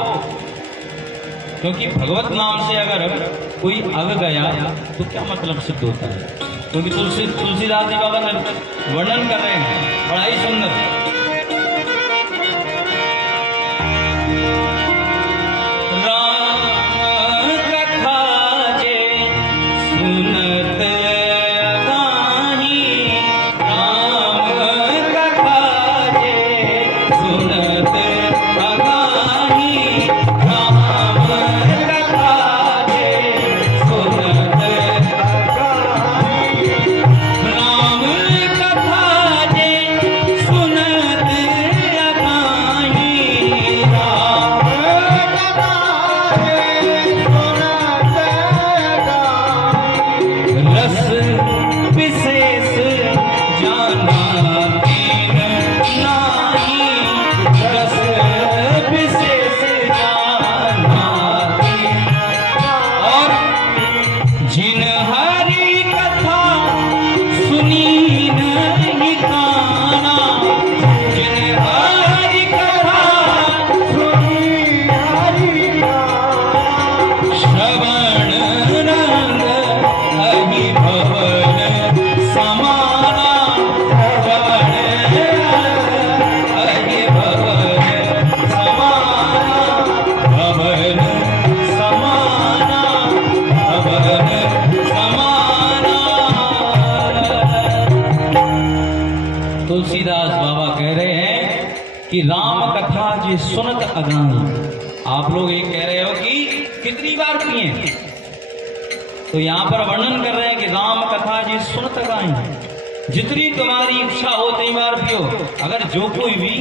क्योंकि भगवत नाम से अगर कोई अग गया तो क्या मतलब सिद्ध होता है? क्योंकि तुलसीदास जी बाबा वर्णन कर रहे हैं बड़ा ही सुंदर। तुलसीदास बाबा कह रहे हैं कि राम कथा जी सुनत अगानी। आप लोग ये कह रहे हो कि कितनी बार पिए, तो यहाँ पर वर्णन कर रहे हैं कि राम कथा जी सुनत अगानी, जितनी तुम्हारी इच्छा हो उतनी बार पियो। अगर जो कोई भी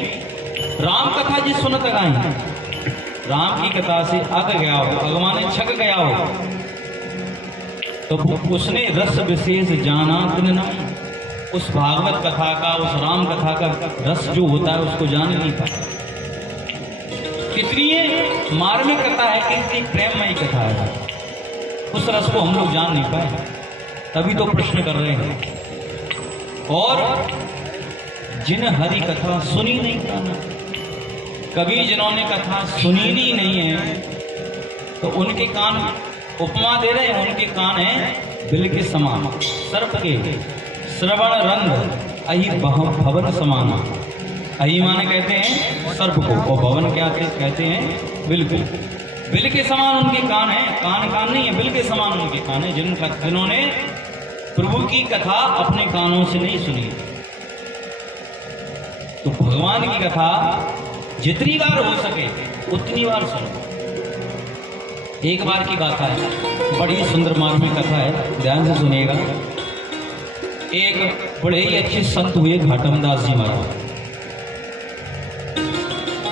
राम कथा जी सुनत अगानी, राम की कथा से अग गया हो, अगमाने छक गया हो, तो उसने रस विशेष जाना नहीं, उस भागवत कथा का, उस राम कथा का रस जो होता है उसको जान नहीं पाया। कितनी मार्मिक कथा है, कितनी प्रेममयी कथा है, उस रस को हम लोग जान नहीं पाए, तभी तो प्रश्न कर रहे हैं। और जिन हरि कथा सुनी नहीं पाना, कभी जिन्होंने कथा सुनी नहीं है तो उनके कान, उपमा दे रहे हैं, उनके कान हैं बिल के समान, सर्प के, श्रवण रंग अहि भवन समान। अहि माने कहते हैं सर्प को, और भवन क्या कहते हैं? बिल्कुल। बिल के समान उनके कान हैं, कान नहीं है, बिल के समान उनके कान है, जिन्होंने प्रभु की कथा अपने कानों से नहीं सुनी। तो भगवान की कथा जितनी बार हो सके उतनी बार सुनो। एक बार की बात है, बड़ी सुंदर मार्मिक कथा है, ध्यान से सुनिएगा। एक बड़े ही अच्छे संत हुए घाटमदास जी महाराज,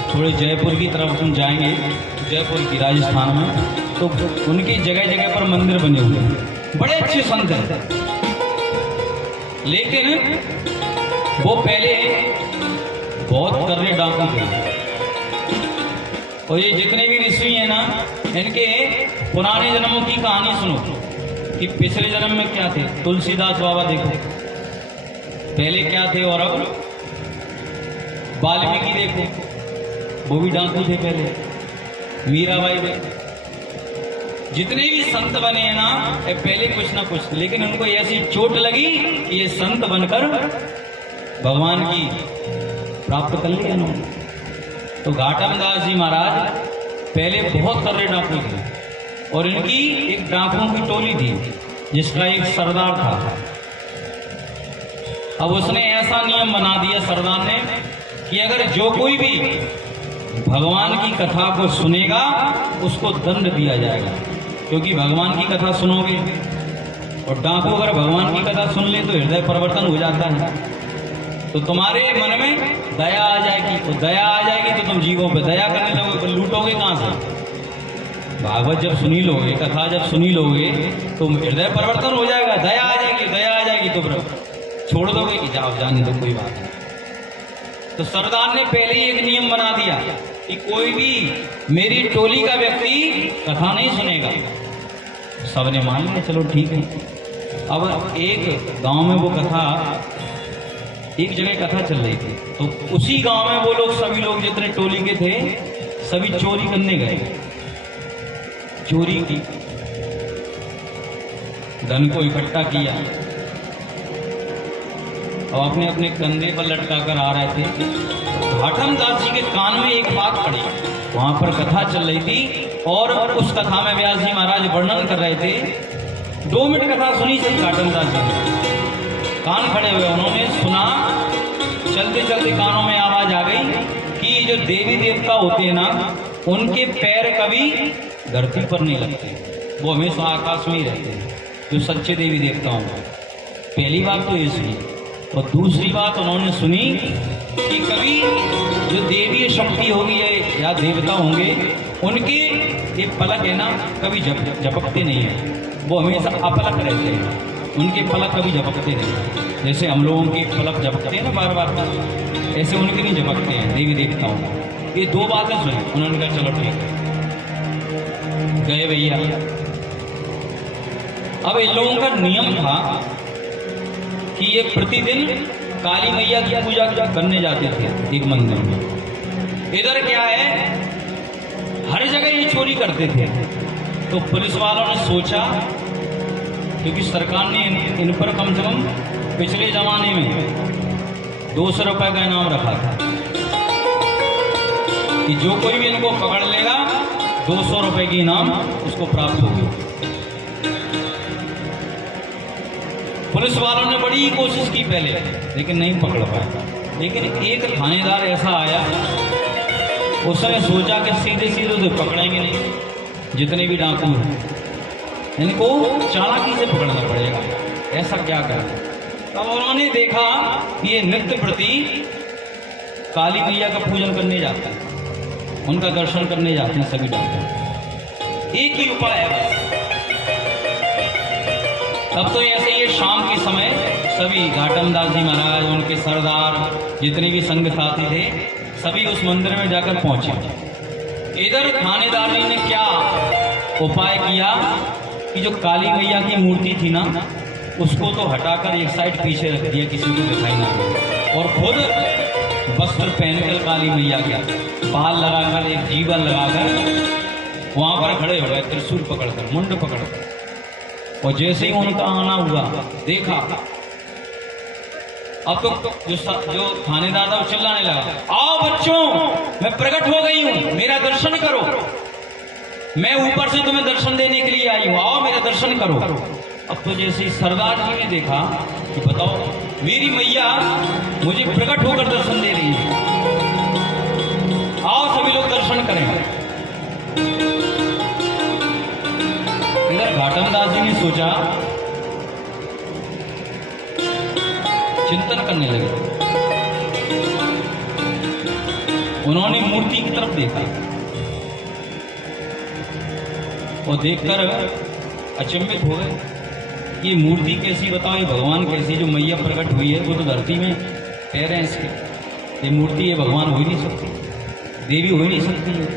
थोड़े जयपुर की तरफ हम जाएंगे, जयपुर की राजस्थान में, तो उनकी जगह जगह पर मंदिर बने हुए हैं, बड़े अच्छे संत हैं। लेकिन वो पहले बहुत कर्रे डाकू थे, और ये जितने भी ऋषि हैं ना, इनके पुराने जन्मों की कहानी सुनो कि पिछले जन्म में क्या थे। तुलसीदास बाबा देखो पहले क्या थे, और अब वाल्मीकि देखो, वो भी डाकू थे पहले, मीराबाई देखो, जितने भी संत बने हैं ना, पहले कुछ ना कुछ, लेकिन उनको ऐसी चोट लगी कि ये संत बनकर भगवान की प्राप्त कर लिया उन्होंने। तो घाटमदास जी महाराज पहले बहुत कर्रे डाकू थे, और इनकी एक डाकुओं की टोली थी जिसका एक सरदार था। अब उसने ऐसा नियम बना दिया सरदार ने कि अगर जो कोई भी भगवान की कथा को सुनेगा उसको दंड दिया जाएगा, क्योंकि भगवान की कथा सुनोगे और डाकू अगर भगवान की कथा सुन ले तो हृदय परिवर्तन हो जाता है, तो तुम्हारे मन में दया आ जाएगी। तो दया आ जाएगी तो तुम जीवों पे दया करने लगोगे, तो लूटोगे कहाँ से? भागवत जब सुनी लोगे, कथा जब सुनी लोगे तो हृदय परिवर्तन हो जाएगा, दया आ जाएगी। दया आ जाएगी तो फिर छोड़ दोगे कि जाओ जाने दो, कोई बात नहीं। तो सरदार ने पहले ही एक नियम बना दिया कि कोई भी मेरी टोली का व्यक्ति कथा नहीं सुनेगा। सबने मान लिया, चलो ठीक है। अब एक गांव में वो कथा, एक जगह कथा चल रही थी, तो उसी गांव में वो लोग, सभी लोग जितने टोली के थे, सभी चोरी करने गए। चोरी की, धन को इकट्ठा किया और अपने अपने कंधे पर लटका कर आ रहे थे। घाटम दास जी के कान में एक बात पड़ी, वहां पर कथा चल रही थी और उस कथा में व्यास जी महाराज वर्णन कर रहे थे। 2 मिनट कथा सुनी थी घाटम दास जी ने, कान खड़े हुए उन्होंने सुना। चलते चलते कानों में आवाज आ गई कि जो देवी देवता होते हैं ना, उनके पैर कभी धरती पर नहीं लगते, वो हमेशा आकाश में ही रहते हैं, जो सच्चे देवी देवता होंगे। पहली बात तो ये सुनी, और दूसरी बात उन्होंने सुनी कि कभी जो देवीय शक्ति होगी या देवता होंगे, उनके ये पलक है ना, कभी झपकते नहीं है, वो हमेशा अपलक रहते हैं, उनके पलक कभी झपकते नहीं। जैसे हम लोगों के पलक झपकते हैं ना बार बार, ऐसे उनके नहीं झपकते हैं देवी देवताओं। ये 2 बातें सुनी, उन्होंने कहा चलो ठीक है, गए भैया। अब इन लोगों का नियम था कि ये प्रतिदिन काली मैया की पूजा करने जाते थे एक मंदिर में। इधर क्या है, हर जगह ये चोरी करते थे। तो पुलिस वालों ने सोचा, क्योंकि सरकार ने इन पर कम से कम पिछले जमाने में 200 रुपए का इनाम रखा था कि जो कोई भी इनको पकड़ लेगा 200 रुपए की इनाम उसको प्राप्त होगी। पुलिस वालों ने बड़ी कोशिश की पहले, लेकिन नहीं पकड़ पाया। लेकिन एक थानेदार ऐसा आया, उसने सोचा कि सीधे सीधे तो पकड़ेंगे नहीं, जितने भी डाकू हैं इनको चालाकी से पकड़ना पड़ेगा, ऐसा क्या करें। तब उन्होंने देखा कि ये नित्य प्रति काली मैया का पूजन करने जाते हैं, उनका दर्शन करने जाते हैं सभी डाकू। एक ही उपाय है बस। तब तो ऐसे ही शाम के समय सभी घाटम दास जी महाराज, उनके सरदार, जितने भी संग साथी थे, सभी उस मंदिर में जाकर पहुंचे। इधर थानेदार ने क्या उपाय किया कि जो काली मैया की मूर्ति थी ना, उसको तो हटाकर एक साइड पीछे रख दिया, किसी को दिखाई ना दे, और खुद वस्त्र पहनकर काली मैया के बाल लगाकर, एक जीवन लगाकर वहां पर खड़े हो गए, त्रिशूल पकड़कर, मुंड पकड़कर। और जैसे ही उनका आना हुआ, देखा अब तो जो थानेदार था वो चिल्लाने लगा, आओ बच्चों, मैं प्रकट हो गई हूं, मेरा दर्शन करो, मैं ऊपर से तुम्हें दर्शन देने के लिए आई हूं, आओ मेरा दर्शन करो। अब तो जैसे ही सरदार जी ने देखा कि बताओ मेरी मैया मुझे प्रकट होकर दर्शन दे रही है, आओ सभी लोग दर्शन करें। इधर घाटम दास जी ने सोचा, चिंतन करने लगे। उन्होंने मूर्ति की तरफ देखा और देखकर अचंभित हो गए, ये मूर्ति कैसी, बताओ ये भगवान कैसी, जो मैया प्रकट हुई है वो तो धरती में पैर हैं इसके, ये मूर्ति ये भगवान हो ही नहीं सकती, देवी हो ही नहीं सकती है,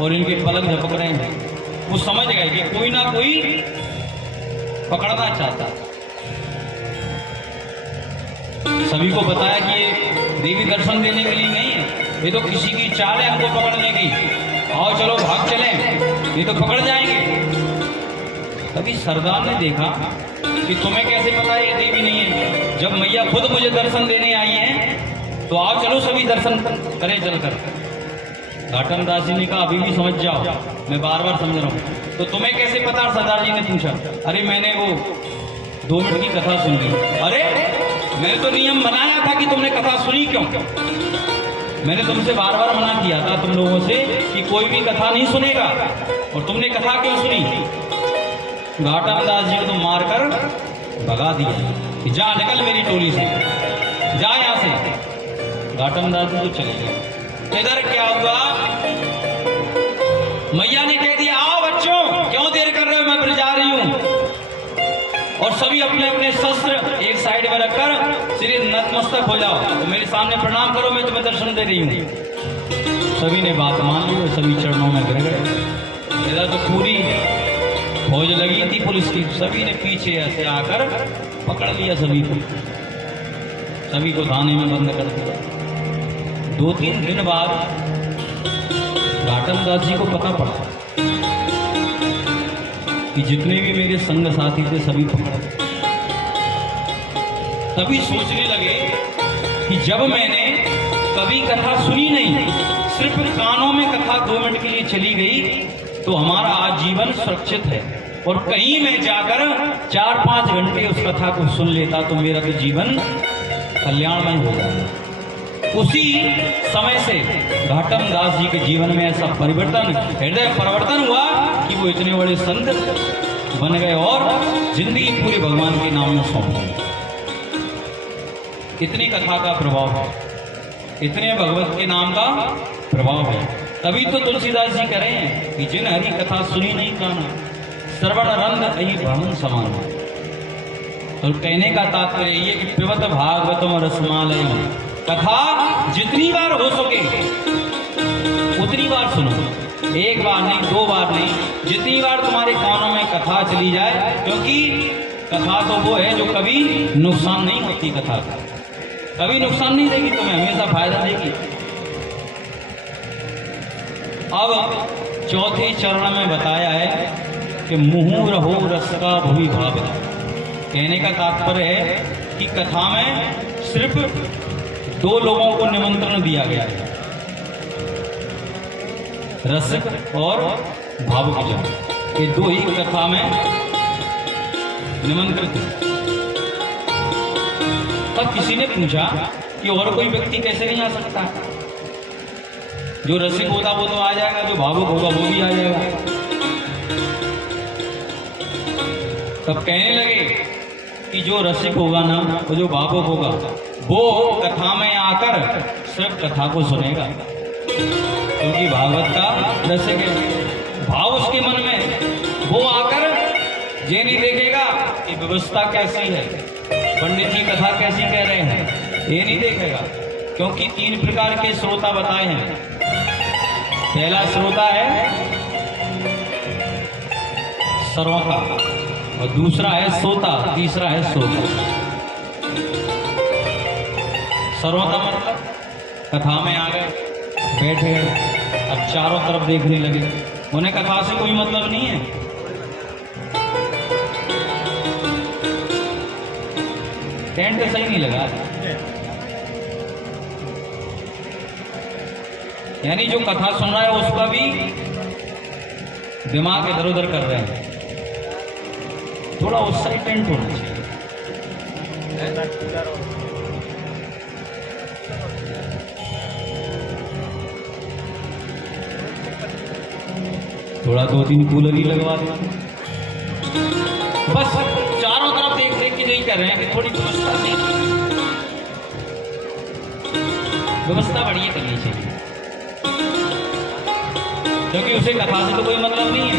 और इनके पलक झपक रहे हैं। वो समझ गए कि कोई ना कोई पकड़ना चाहता। सभी को बताया कि ये देवी दर्शन देने के लिए नहीं है, ये तो किसी की चाल है हमको पकड़ने की, आओ चलो भाग चलें, ये तो पकड़ जाएंगे। तभी सरदार ने देखा कि तुम्हें कैसे पता है ये देवी नहीं है, जब मैया खुद मुझे दर्शन देने आई है, तो आओ चलो सभी दर्शन करें चलकर। घाटम दास जी ने कहा अभी भी समझ जाओ, मैं बार बार समझ रहा हूँ। तो तुम्हें कैसे पता? सरदार जी ने पूछा। अरे मैंने वो 2 मिनट की कथा सुन ली। अरे मैंने तो नियम बनाया था कि तुमने कथा सुनी क्यों? मैंने तुमसे बार बार मना किया था तुम लोगों से कि कोई भी कथा नहीं सुनेगा, और तुमने कथा क्यों सुनी? घाटम दास जी को तो मारकर भगा दिया कि जा निकल मेरी टोली से, जा यहां से। घाटम दास जी तो चले गए। इधर क्या हुआ, मैया ने कह दिया आओ बच्चों, क्यों देर कर रहे हो, मैं फिर जा रही हूं। और सभी अपने अपने शस्त्र एक साइड में रखकर सिर नतमस्तक हो जाओ, तो मेरे सामने प्रणाम करो, मैं तुम्हें दर्शन दे रही हूं। सभी ने बात मान ली और सभी चरणों में गिर गए। इधर तो पूरी फौज लगी थी पुलिस की, सभी ने पीछे ऐसे आकर पकड़ लिया सभी को थाने में बंद कर दिया। 2-3 दिन बाद घाटम दास जी को पता पड़ा कि जितने भी मेरे संग साथी थे सभी पकड़ गए। तभी सोचने लगे कि जब मैंने कभी कथा सुनी नहीं, सिर्फ कानों में कथा 2 मिनट के लिए चली गई, तो हमारा आजीवन सुरक्षित है। और कहीं मैं जाकर 4-5 घंटे उस कथा को सुन लेता तो मेरा तो जीवन कल्याणमय हो जाता। उसी समय से घाटम दास जी के जीवन में ऐसा परिवर्तन, हृदय परिवर्तन हुआ कि वो इतने बड़े संत बन गए और जिंदगी पूरी भगवान के नाम में सौंप दी। इतनी कथा का प्रभाव है, इतने भगवत के नाम का प्रभाव है। तभी तो तुलसीदास जी कह रहे हैं कि जिन हरि कथा सुनी नहीं काना, श्रवण रंग अहि भ्रमण समान। तो कहने का तात्पर्य ये कि पिबत भागवतम रसमालय, कथा जितनी बार हो सके उतनी बार सुनो, 1 बार नहीं, 2 बार नहीं, जितनी बार तुम्हारे कानों में कथा चली जाए, क्योंकि कथा तो वो है जो कभी नुकसान नहीं होती। कथा कभी नुकसान नहीं देगी तुम्हें, हमेशा फायदा देगी। अब चौथे चरण में बताया है कि मुहूर हो रस का भूमि भाव। कहने का तात्पर्य है कि कथा में सिर्फ 2 लोगों को निमंत्रण दिया गया है, रसिक और भावुक जन। ये 2 ही कथा में निमंत्रित है। तब किसी ने पूछा कि और कोई व्यक्ति कैसे नहीं आ सकता? जो रसिक होगा वो तो आ जाएगा, जो भावुक होगा वो भी आ जाएगा। तब कहने लगे कि जो रसिक होगा ना, वो जो भावुक होगा, वो कथा में आकर सिर्फ कथा को सुनेगा, क्योंकि भागवत का रसिक है। भाव उसके मन में, वो आकर ये नहीं देखेगा कि व्यवस्था कैसी है, पंडित जी कथा कैसी कह रहे हैं, ये नहीं देखेगा। क्योंकि 3 प्रकार के श्रोता बताए हैं। पहला श्रोता है श्रोता, और दूसरा है सोता, तीसरा है सोता। श्रोता मतलब कथा में आ गए, बैठ गए, अब चारों तरफ देखने लगे, उन्हें कथा से कोई मतलब नहीं है। टेंट सही नहीं लगा, यानी जो कथा सुन रहा है उसका भी दिमाग इधर उधर कर रहे हैं। थोड़ा उस साइड टेंट होना चाहिए। थोड़ा 2-3 कूलर ही लगवा दो। बस चारों तरफ देख देख के यही कर रहे हैं कि थोड़ी व्यवस्था नहीं, व्यवस्था बढ़िया करनी चाहिए, क्योंकि उसे कथा से तो कोई मतलब नहीं है।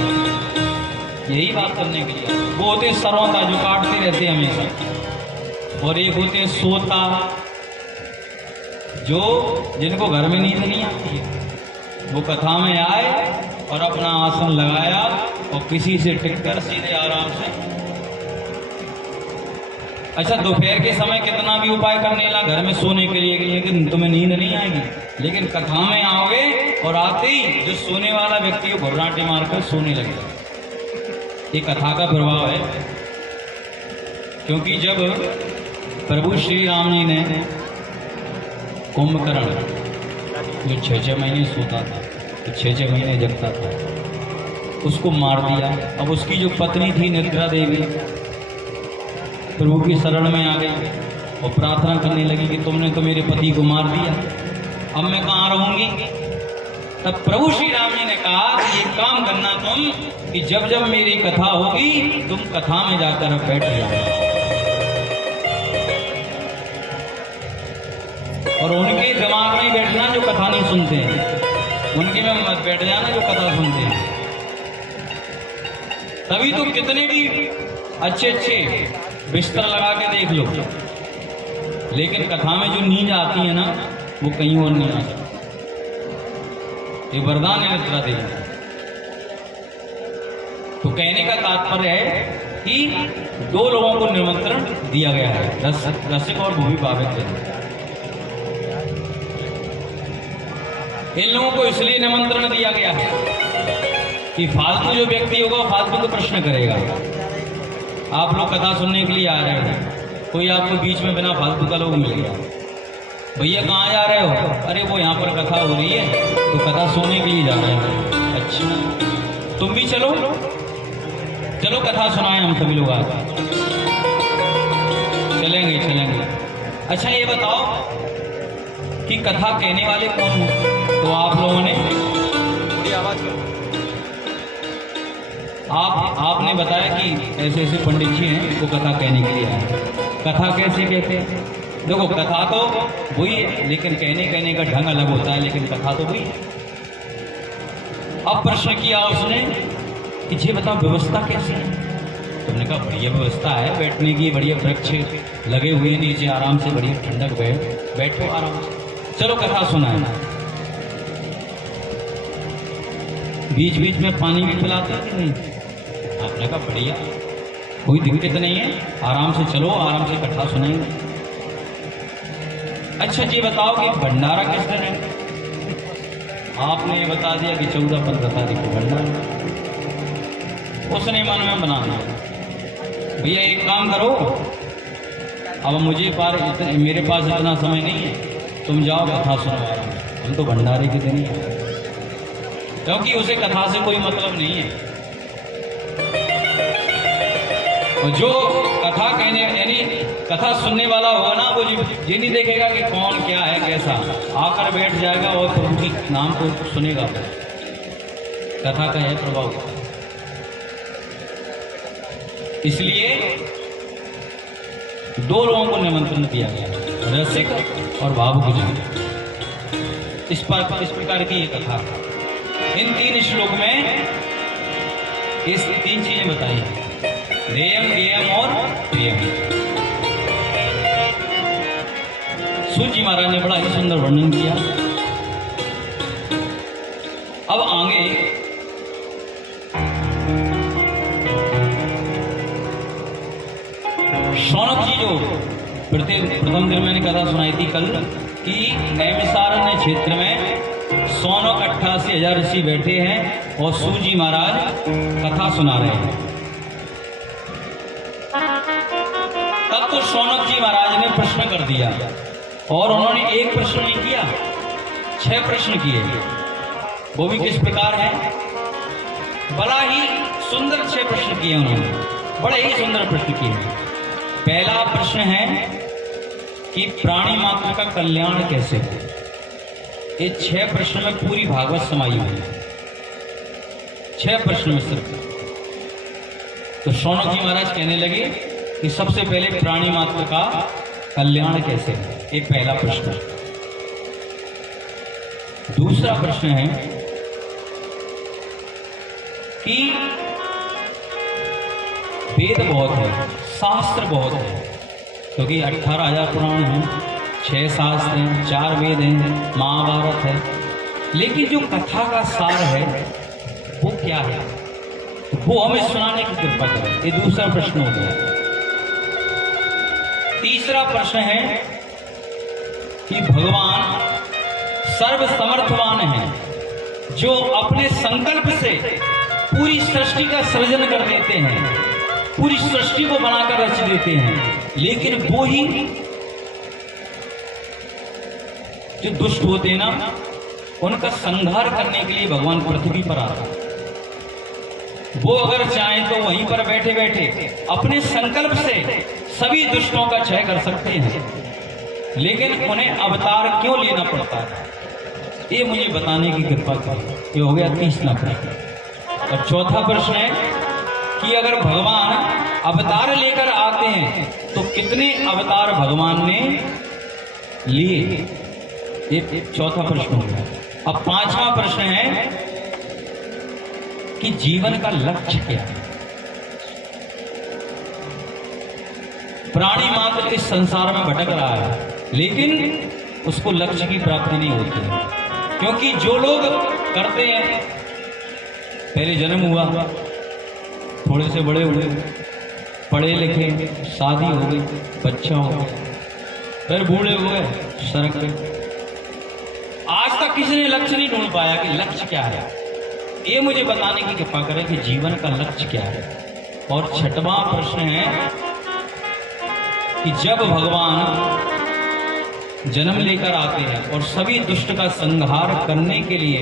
यही बात करने के लिए वो होते हैं श्रोता, जो काटते रहते हैं हमेशा, और एक होते हैं सोता, जो जिनको घर में नींद नहीं आती है, वो कथा में आए और अपना आसन लगाया और किसी से टिककर सीधे आराम से। अच्छा, दोपहर के समय कितना भी उपाय करने लगा घर में सोने के लिए, लेकिन तुम्हें नींद नहीं आएगी। लेकिन कथा में आओगे और आते ही जो सोने वाला व्यक्ति को घबराहटे मारकर सोने लगेगा। ये कथा का प्रभाव है। क्योंकि जब प्रभु श्री राम जी ने कुंभकर्ण, जो 6-6 महीने सोता था, 6-6 महीने जगता था, उसको मार दिया। अब उसकी जो पत्नी थी निद्रा देवी, प्रभु की शरण में आ गई और प्रार्थना करने लगी कि तुमने तो मेरे पति को मार दिया, अब मैं कहाँ रहूंगी। तब प्रभु श्री राम जी ने कहा कि ये काम करना तुम कि जब जब मेरी कथा होगी तुम कथा में जाकर बैठ जाओ। और उनके दिमाग में बैठना जो कथा नहीं सुनते हैं, उनके में मत बैठ जाना जो कथा सुनते हैं। तभी तो कितने भी अच्छे अच्छे बिस्तर लगा के देख लो, लेकिन कथा में जो नींद आती है ना वो कहीं और नहीं आ सकती। ये वरदान है निद्रा देवी। तो कहने का तात्पर्य है कि दो लोगों को निमंत्रण दिया गया है, रसिक और भूमि पावित्र। इन लोगों को इसलिए निमंत्रण दिया गया है कि फालतू जो व्यक्ति होगा फालतू को प्रश्न करेगा। आप लोग कथा सुनने के लिए आ रहे हो, कोई आपको बीच में बिना फालतू का लोग मिल गया, भैया कहाँ जा रहे हो? अरे वो यहाँ पर कथा हो रही है तो कथा सुनने के लिए जा रहे हैं। अच्छा तुम भी चलो, चलो कथा सुनाएं हम सभी लोग आज। चलेंगे चलेंगे। अच्छा ये बताओ कि कथा कहने वाले कौन हैं? तो आप लोगों ने थोड़ी आवाज करो। आपने बताया कि ऐसे ऐसे पंडित जी हैं वो कथा कहने के लिए आए। कथा कैसे कहते हैं? देखो कथा तो वही है, लेकिन कहने का ढंग अलग होता है, लेकिन कथा तो वही है। अब प्रश्न किया उसने कि जी बताओ व्यवस्था कैसी है? तुमने कहा बढ़िया व्यवस्था है, बैठने की बढ़िया वृक्ष लगे हुए हैं नीचे, आराम से बढ़िया ठंडक बैठो आराम से, चलो कथा सुनाए। बीच बीच में पानी भी पिलाते हैं कि नहीं? आपने कहा बढ़िया, कोई दिक्कत नहीं है, आराम से चलो, आराम से कथा सुनाएंगे। अच्छा जी बताओ कि भंडारा किस दिन है? आपने बता दिया कि 14-15 तारीख को भंडारा। उसने मन में बना दिया भैया एक काम करो, अब मेरे पास इतना समय नहीं है, तुम जाओ कथा सुनवाओ, हम तो भंडारे के दिन ही हैं। क्योंकि उसे कथा से कोई मतलब नहीं है। और जो कथा कहने यानी कथा सुनने वाला होगा ना, वो ये नहीं देखेगा कि कौन क्या है कैसा, आकर बैठ जाएगा और प्रभु के नाम को सुनेगा। कथा का है प्रभाव। इसलिए दो लोगों को निमंत्रण दिया गया, रसिक और भावुक जन। इस प्रकार की ये कथा इन 3 श्लोक में इस 3 चीजें बताई हैं, देयम गेयम और प्रियम। सूत जी महाराज ने बड़ा ही सुंदर वर्णन किया। अब आगे शौनक जी जो प्रथम दिन मैंने कथा सुनाई थी कल कि नैमिषारण्य क्षेत्र में शौनक 88,000 ऋषि बैठे हैं और सूत जी महाराज कथा सुना रहे हैं। तब तो शौनक जी महाराज ने प्रश्न कर दिया, और उन्होंने एक प्रश्न नहीं किया, 6 प्रश्न किए। वो भी किस प्रकार है? बड़ा ही सुंदर 6 प्रश्न किए उन्होंने, बड़े ही सुंदर प्रश्न किए। पहला प्रश्न है कि प्राणी मात्र का कल्याण कैसे हो। ये 6 प्रश्न में पूरी भागवत समाई हुई है, 6 प्रश्न में सिर्फ। तो शौनक जी महाराज कहने लगे कि सबसे पहले प्राणी मात्र का कल्याण कैसे है, ये पहला प्रश्न। दूसरा प्रश्न है कि वेद बहुत है, शास्त्र बहुत है, क्योंकि 18,000 पुराण हैं, 6 शास्त्र हैं, 4 वेद हैं, महाभारत है, लेकिन जो कथा का सार है वो क्या है, वो हमें सुनाने की कृपा करें। ये दूसरा प्रश्न हो गया। तीसरा प्रश्न है कि भगवान सर्वसमर्थवान है, जो अपने संकल्प से पूरी सृष्टि का सृजन कर देते हैं, पूरी सृष्टि को बनाकर रच देते हैं, लेकिन वो ही जो दुष्ट होते हैं ना, उनका संहार करने के लिए भगवान पृथ्वी पर आता है। वो अगर चाहें तो वहीं पर बैठे बैठे अपने संकल्प से सभी दुष्टों का क्षय कर सकते हैं, लेकिन उन्हें अवतार क्यों लेना पड़ता है, ये मुझे बताने की कृपा करें। ये हो गया 30वां प्रश्न। और चौथा प्रश्न है कि अगर भगवान अवतार लेकर आते हैं तो कितने अवतार भगवान ने लिए? ये चौथा प्रश्न हो गया। अब 5वां प्रश्न है कि जीवन का लक्ष्य क्या है? प्राणी मात्र इस संसार में भटक रहा है, लेकिन उसको लक्ष्य की प्राप्ति नहीं होती है। क्योंकि जो लोग करते हैं, पहले जन्म हुआ, थोड़े से बड़े हुए, पढ़े लिखे, शादी हो गई, बच्चा हो गया, फिर बूढ़े हुए, सड़क पे, आज तक किसी ने लक्ष्य नहीं ढूंढ पाया कि लक्ष्य क्या है। ये मुझे बताने की कृपा करें कि जीवन का लक्ष्य क्या है। और 6वां प्रश्न है कि जब भगवान जन्म लेकर आते हैं और सभी दुष्ट का संहार करने के लिए,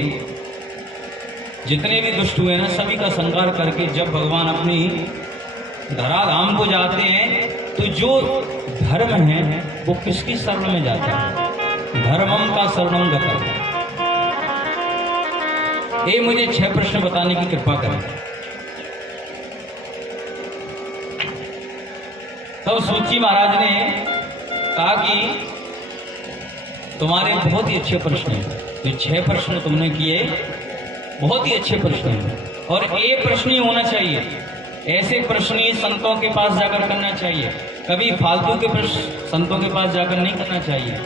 जितने भी दुष्ट हुए ना सभी का संहार करके जब भगवान अपनी धराधाम को जाते हैं, तो जो धर्म है वो किसकी शरण में जाता है? धर्मम का शरणम गतः। ये मुझे 6 प्रश्न बताने की कृपा करें। तो सूची महाराज ने कहा कि तुम्हारे बहुत ही अच्छे प्रश्न हैं, तो 6 प्रश्न तुमने किए, बहुत ही अच्छे प्रश्न हैं। और ये प्रश्न ही होना चाहिए, ऐसे प्रश्न ही संतों के पास जाकर करना चाहिए। कभी फालतू के प्रश्न संतों के पास जाकर नहीं करना चाहिए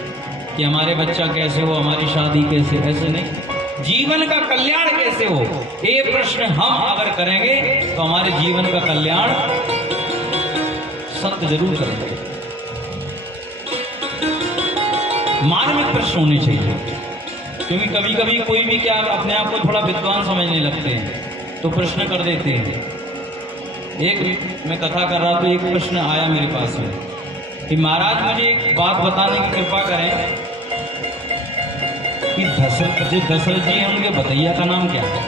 कि हमारे बच्चा कैसे हो, हमारी शादी कैसे, ऐसे नहीं। जीवन का कल्याण कैसे हो, ये प्रश्न हम अगर करेंगे तो हमारे जीवन का कल्याण संत जरूर करेंगे। मार्मिक प्रश्न होने चाहिए, क्योंकि कभी कभी कोई भी क्या अपने आप को थोड़ा विद्वान समझने लगते हैं तो प्रश्न कर देते हैं। एक मैं कथा कर रहा तो एक प्रश्न आया मेरे पास में कि महाराज मुझे एक बात बताने की कृपा करें कि दशरथ जी हैं, उनके भतैया का नाम क्या है?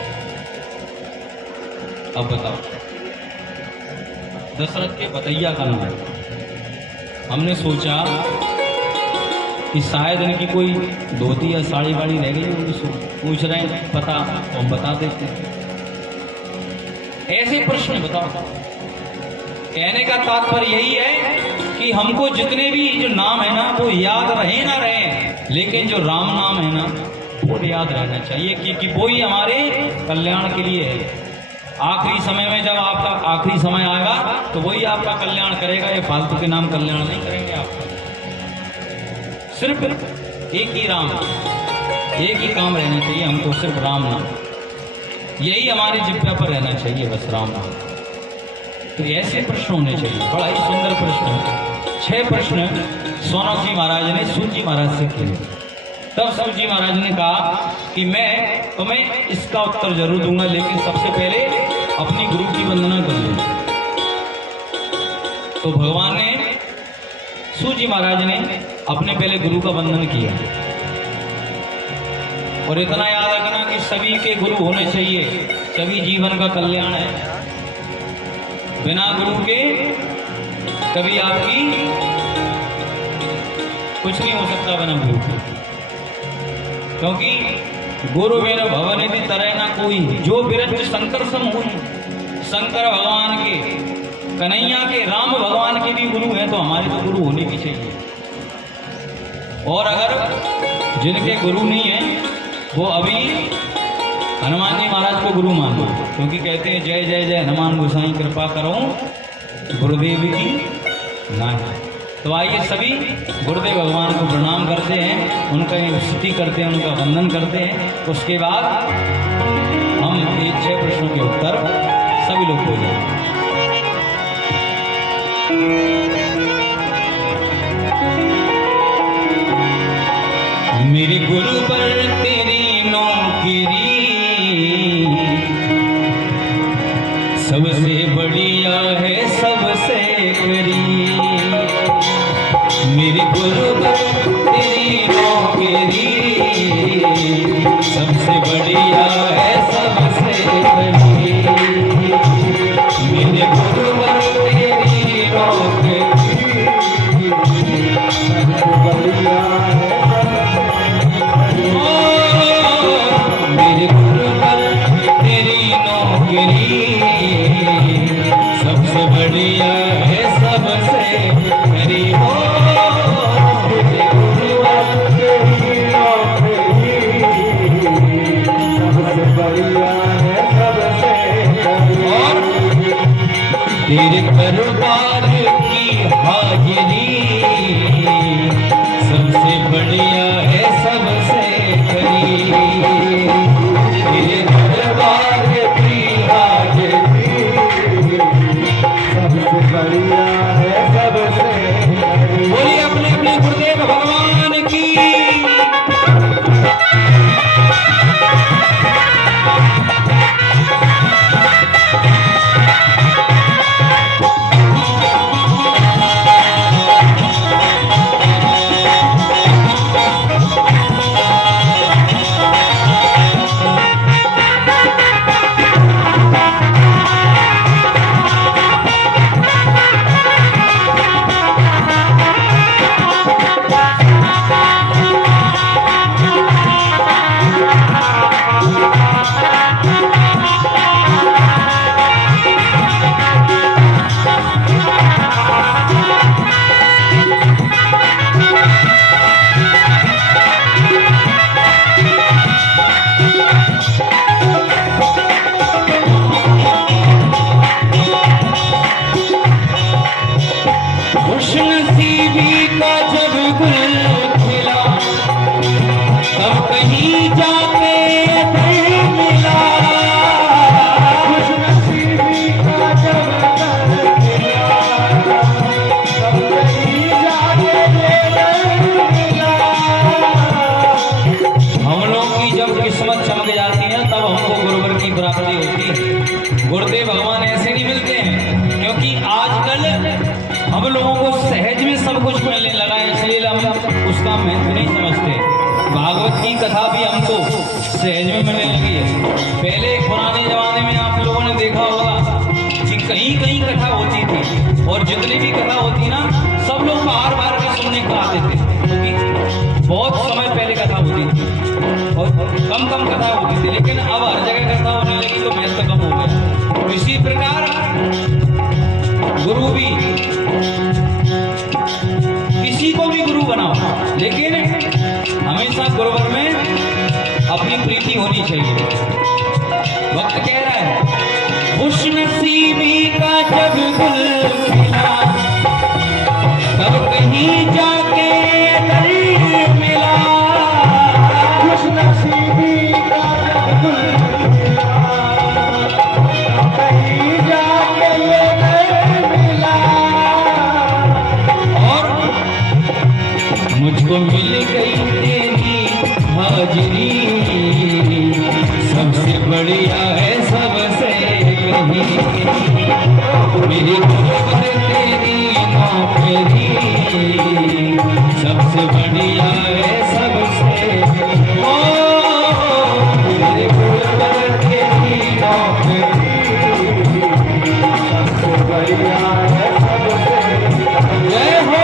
अब बताओ, दशरथ के भतैया का नाम है। हमने सोचा कि शायद इनकी कोई धोती या साड़ी वाड़ी रह गई होगी, पूछ रहे हैं पता, तो हम बता देते हैं। ऐसे प्रश्न बताओ। कहने का तात्पर्य यही है कि हमको जितने भी जो नाम है ना वो याद रहे ना रहे, लेकिन जो राम नाम है ना वो याद रहना चाहिए, क्योंकि वो ही हमारे कल्याण के लिए है। आखिरी समय में जब आपका आखिरी समय आएगा तो वही आपका कल्याण करेगा, ये फालतू के नाम कल्याण नहीं करेंगे आपका। सिर्फ एक ही राम, एक ही काम रहना चाहिए हमको, सिर्फ राम नाम, यही हमारे जिब्बा पर रहना चाहिए, बस राम नाम। तो ऐसे प्रश्न होने चाहिए। बड़ा ही सुंदर प्रश्न है। 6 प्रश्न सोनक जी महाराज ने सूत जी महाराज से किए। तब सूत जी महाराज ने कहा कि मैं तुम्हें इसका उत्तर जरूर दूंगा, लेकिन सबसे पहले अपनी गुरु की वंदना कर लो। तो भगवान ने, सूत जी महाराज ने अपने पहले गुरु का वंदन किया। और इतना याद रखना कि सभी के गुरु होने चाहिए, सभी जीवन का कल्याण है। बिना गुरु के कभी आपकी कुछ नहीं हो सकता, बिना गुरु के। क्योंकि गुरु बिन भवनिधि तरह ना कोई, जो बिरज शंकर सम हुई। शंकर भगवान के, कन्हैया के, राम भगवान के भी गुरु हैं, तो हमारे तो गुरु होने भी चाहिए। और अगर जिनके गुरु नहीं है वो अभी हनुमान जी महाराज को गुरु मानो, क्योंकि कहते हैं जय जय जय हनुमान गोसाई कृपा करो गुरुदेव की नाही। तो आइए सभी गुरुदेव भगवान को प्रणाम करते हैं, उनका स्तुति करते हैं, उनका वंदन करते हैं। उसके बाद हम ये 6 प्रश्नों के उत्तर सभी लोग बोलेंगे। मेरे गुरु पर तेरी नौकरी सबसे बढ़िया है, सबसे करीब। मेरे गुरु पर तेरी नौकरी सबसे बढ़िया है, सबसे करीब। मेरे गुरु पर तेरी नौकरी सबसे बढ़िया है, मेरे गुरु बढ़िया है सबसे मेरी हो मेरे गुरुवर तेरी नौकरी सबसे बढ़िया है सबसे और तेरे दरबार की हाजिरी सबसे बढ़िया है सबसे करीब तेरे दरबार की हाजिरी सबसे बढ़िया है सबसे बोलिए अपने अपने गुरुदेव भगवान की। खुशनसीबी का जब गुल खिला तब कहीं जाके दिल मिला खुशनसीबी का जब गुल खिला तब कहीं जाके दिल मिला। हम लोग की जब किस्मत चमक जाती है तब हमको गुरुवर की प्राप्ति होती है। गुरुदेव भगवान ऐसे नहीं मिलते हैं क्योंकि आजकल हम लोगों को सहज में सब कुछ मिलने लगा है इसलिए हम उसका महत्व नहीं समझते। भागवत की कथा भी हमको सहज में मिलने लगी है। पहले पुराने जमाने में आप लोगों ने देखा होगा कि कहीं कहीं कथा होती थी और जितनी भी कथा होती ना सब लोग बार बार के सुनने को आते थे क्योंकि बहुत समय पहले कथा होती थी और कम कम कथा होती थी लेकिन अब हर जगह कथा होने लगी तो महत्व कम हो गया। इसी प्रकार गुरु भी किसी को भी गुरु बनाओ लेकिन हमेशा गुरुवर में अपनी प्रीति होनी चाहिए। वक्त कह रहा है खुशनसीबी का जब गुल खिला तब कहीं जाके दिल मिला खुशनसीबी का जब गुल खिला कहीं जाके मुझको मिल गई तेरी हाजिरी सबसे बढ़िया है सबसे कहीं मेरी गुरुवर तेरी नौकरी सबसे बढ़िया है सबसे ओ मेरे गुरुवर तेरी नौकरी सबसे बढ़िया है सबसे जय हो।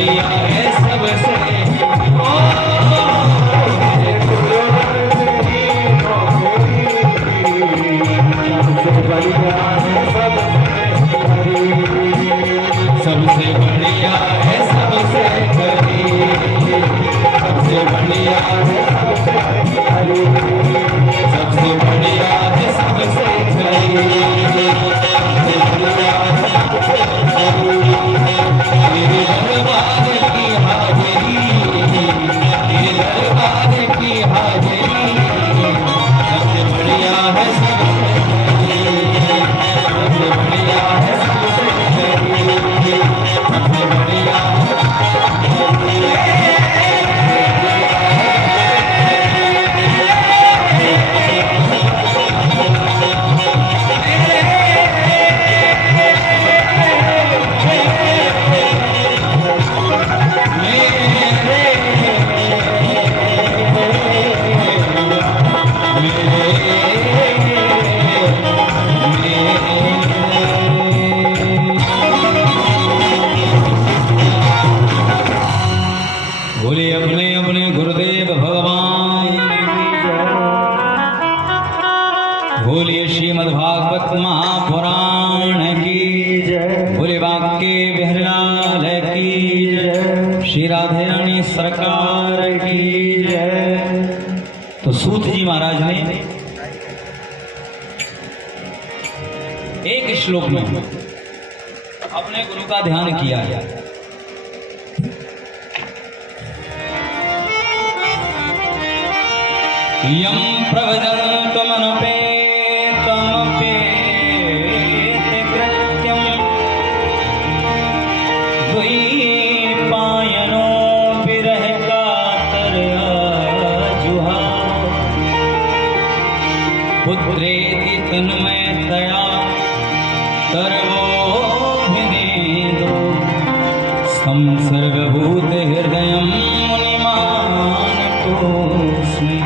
बढ़िया है सबसे सबसे बढ़िया है सबसे करीब सबसे बढ़िया है सबसे बढ़िया है सबसे करीब तेरे दरबार की हाजिरी तेरे दरबार की हाजिरी सबसे बढ़िया है सबसे बढ़िया है सबसे बढ़िया बोले अपने अपने गुरुदेव भगवान बोलिए श्रीमद्भागवत महापुराण की जय बोले बांके बिहारीलाल की जय श्री राधे रानी सरकार की जय। तो सूत जी महाराज ने एक श्लोक में अपने गुरु का ध्यान किया है। यम प्रवदन्तमनुपेतमपेतकृत्यं द्वैपायनो विरह कातरजुहाव पुत्रेति तन्मयतया सर्वोऽभिनेदो संसर्गभूतहृदयं मुनिमानतोऽस्मि।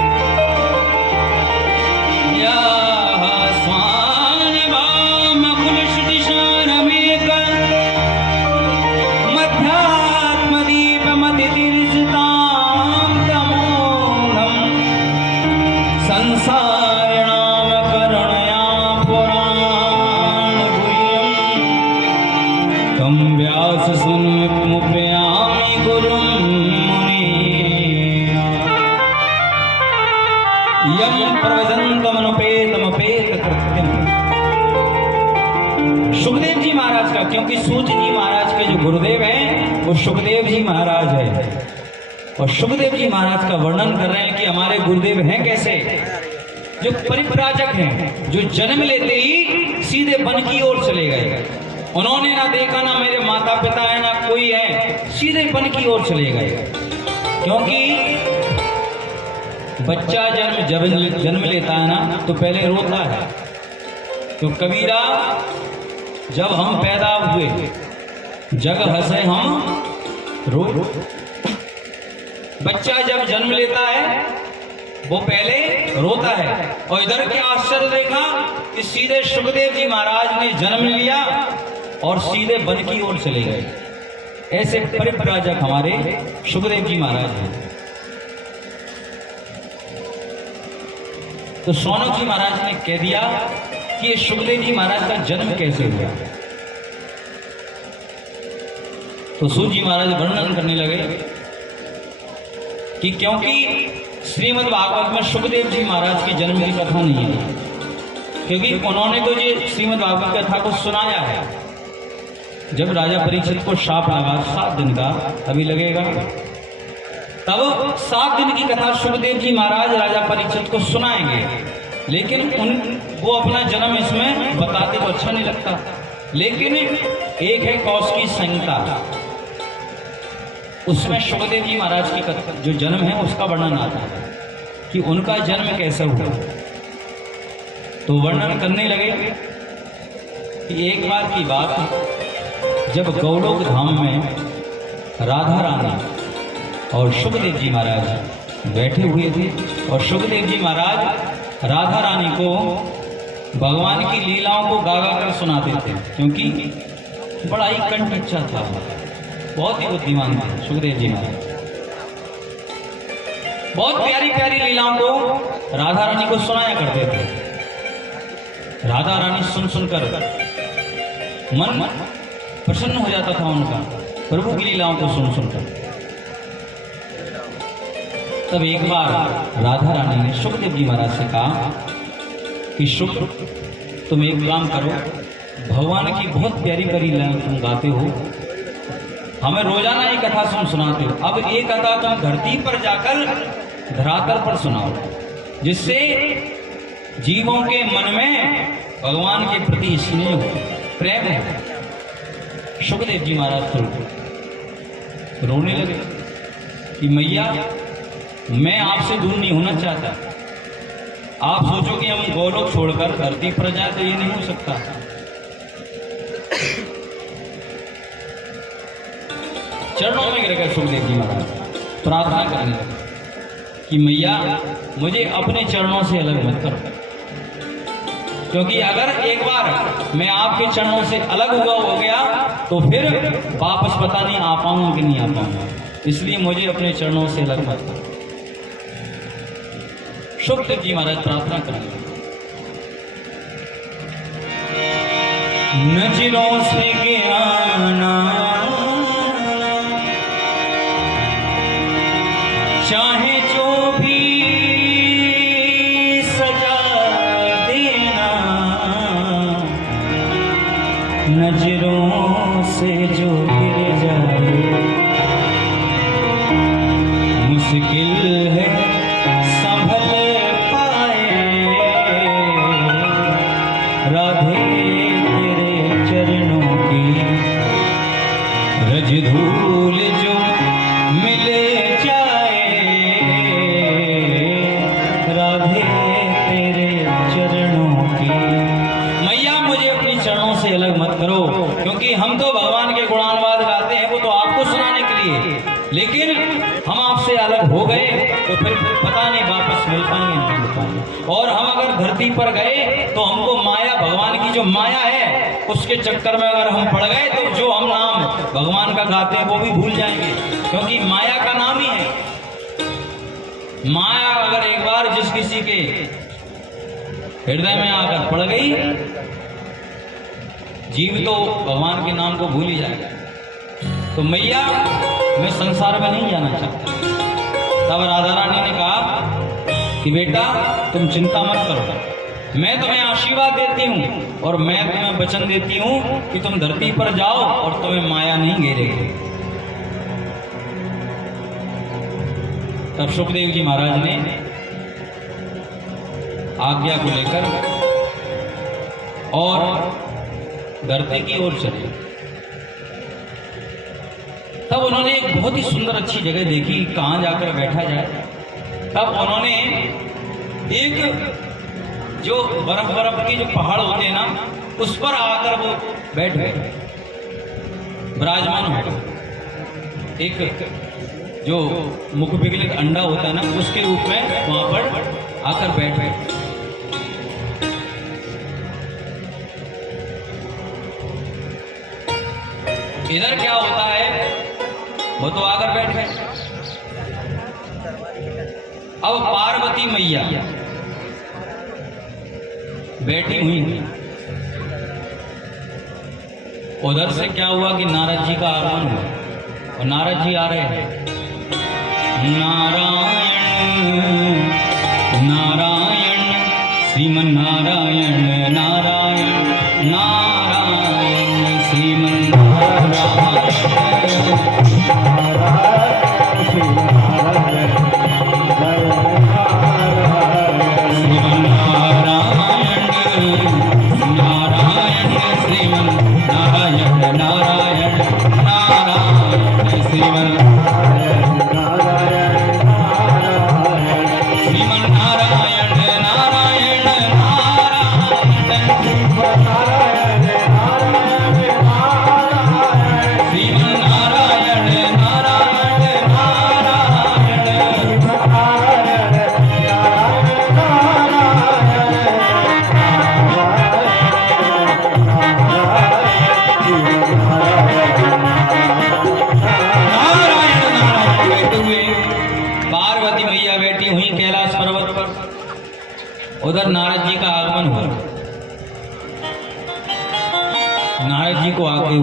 संसारिणां करुणया पुराणगुह्यं तं व्याससुन्मुपयामि गुरुं मुनीन्। यं प्रवदन्तमनुपेतमपेतकृत्यं सुखदेव जी महाराज का, क्योंकि सूत जी महाराज के जो गुरुदेव हैं वो सुखदेव जी महाराज है और सुखदेव जी महाराज का वर्णन कर रहे हैं कि हमारे गुरुदेव हैं कैसे, जो परिव्राजक हैं, जो जन्म लेते ही सीधे वन की ओर चले गए। उन्होंने ना देखा ना मेरे माता पिता है ना कोई है, सीधे वन की ओर चले गए। क्योंकि बच्चा जब जन्म लेता है ना तो पहले रोता है। तो कबीरा जब हम पैदा हुए जग हंसे हम रो। बच्चा जब जन्म लेता है वो पहले रोता है। और इधर के आश्चर्य देखा कि सीधे सुखदेव जी महाराज ने जन्म लिया और सीधे वन की ओर चले गए। ऐसे परिव्राजक हमारे सुखदेव जी महाराज हैं। तो सौनक जी महाराज ने कह दिया कि ये सुखदेव जी महाराज का जन्म कैसे हुआ। तो सूत जी महाराज वर्णन करने लगे कि क्योंकि श्रीमद् भागवत में सुखदेव जी महाराज के जन्म की कथा नहीं है, क्योंकि उन्होंने तो ये श्रीमद् भागवत कथा को सुनाया है। जब राजा परीक्षित को शाप लगा 7 दिन का, अभी लगेगा, तब 7 दिन की कथा सुखदेव जी महाराज राजा परीक्षित को सुनाएंगे। लेकिन वो अपना जन्म इसमें बताते तो अच्छा नहीं लगता। लेकिन एक है कौशिकी संहिता, उसमें सुखदेव जी महाराज की जो जन्म है उसका वर्णन आता है कि उनका जन्म कैसा हुआ। तो वर्णन करने लगे कि एक बार की बात, जब गौलोक धाम में राधा रानी और सुखदेव जी महाराज बैठे हुए थे और सुखदेव जी महाराज राधा रानी को भगवान की लीलाओं को गा गा कर सुनाते थे, क्योंकि बड़ा ही कंठ अच्छा था। बहुत ही बुद्धिमान थे सुखदेव जी महाराज। बहुत प्यारी प्यारी लीलाओं को राधा रानी को सुनाया करते थे। राधा रानी सुन सुनकर मन प्रसन्न हो जाता था उनका, प्रभु की लीलाओं को सुन सुनकर। तब एक बार राधा रानी ने सुखदेव जी महाराज से कहा कि सुख, तुम एक काम करो, भगवान की बहुत प्यारी प्यारी लीलाएं तुम गाते हो, हमें रोजाना एक कथा सुनाते हो, अब एक कथा तुम धरती पर जाकर धरातल पर सुनाओ, जिससे जीवों के मन में भगवान के प्रति स्नेह हो, प्रेम हो। सुखदेव जी महाराज तो रोने लगे कि मैया, मैं आपसे दूर नहीं होना चाहता। आप सोचो कि हम गोलोक छोड़कर धरती पर जाए तो ये नहीं हो सकता। चरणों में गिर गए सुखदेव जी महाराज, प्रार्थना करने लगे कि मैया, मुझे अपने चरणों से अलग मत करो, क्योंकि अगर एक बार मैं आपके चरणों से अलग हुआ हो गया तो फिर वापस पता नहीं आ पाऊंगा कि नहीं आ पाऊंगा, इसलिए मुझे अपने चरणों से अलग मत करो। सुखदेव जी महाराज प्रार्थना करेंगे, नजरों से गिराना चाहे जो भी सजा देना, नजरों से जो गिर जाए मुश्किल है संभल पाए। राधे तेरे चरणों की रज धूल जो मिले जाए, राधे तेरे चरणों की। मैया, मुझे अपनी चरणों से अलग मत करो, क्योंकि हम तो भगवान के गुणानुवाद गाते हैं, वो तो आपको सुनाने के लिए, लेकिन हम आपसे अलग हो गए तो फिर पता नहीं वापस मिल पाएंगे नहीं मिल पाएंगे। और हम अगर धरती पर गए तो हमको माया, भगवान की जो माया है, उसके चक्कर में अगर हम पड़ गए तो जो हम नाम भगवान का गाते हैं वो भी भूल जाएंगे, क्योंकि माया का नाम ही है। माया अगर एक बार जिस किसी के हृदय में आकर पड़ गई, जीव तो भगवान के नाम को भूल ही जाएगा। तो मैया, मैं संसार में नहीं जाना चाहता। तब राधा रानी ने कहा कि बेटा, तुम चिंता मत करो, मैं तुम्हें आशीर्वाद देती हूँ और मैं तुम्हें वचन देती हूँ कि तुम धरती पर जाओ और तुम्हें माया नहीं घेरेगी। तब सुखदेव जी महाराज ने आज्ञा को लेकर और धरती की ओर चले। तब उन्होंने एक बहुत ही सुंदर अच्छी जगह देखी, कहाँ जाकर बैठा जाए। तब उन्होंने एक जो बर्फ के जो पहाड़ होते हैं ना, उस पर आकर वो बैठ गए, विराजमान हो गए। एक जो मुख पिघलित अंडा होता है ना, उसके रूप में वहां पर आकर बैठ गए। इधर क्या होता है, वो तो आकर बैठ गए। अब पार्वती मैया बैठी हुई, उधर से क्या हुआ कि नारद जी का आगमन हुआ और नारद जी आ रहे हैं। नारायण नारायण श्रीमन नारायण नारायण नारायण श्रीमन नारायण नारायण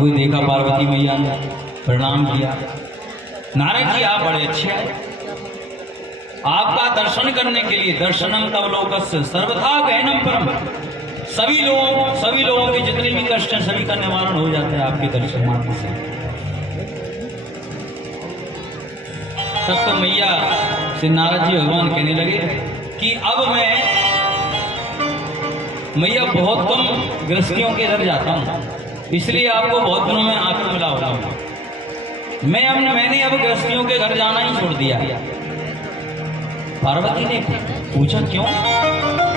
हुए देखा पार्वती मैया ने, प्रणाम किया। नारद जी आप बड़े अच्छे आए, आपका दर्शन करने के लिए, दर्शनम तव लोकस्य सर्वथा गहनम परम, सभी लोगों के जितने भी कष्ट हैं सभी का निवारण हो जाता है आपके दर्शन मात्र से। तब तो मैया से नारद जी भगवान कहने लगे कि अब मैं मैया बहुत कम गृहस्थियों के घर जाता हूं, इसलिए आपको बहुत दिनों में आकर मिला होता हूं। मैंने अब गृहस्थियों के घर जाना ही छोड़ दिया। पार्वती ने पूछा क्यों,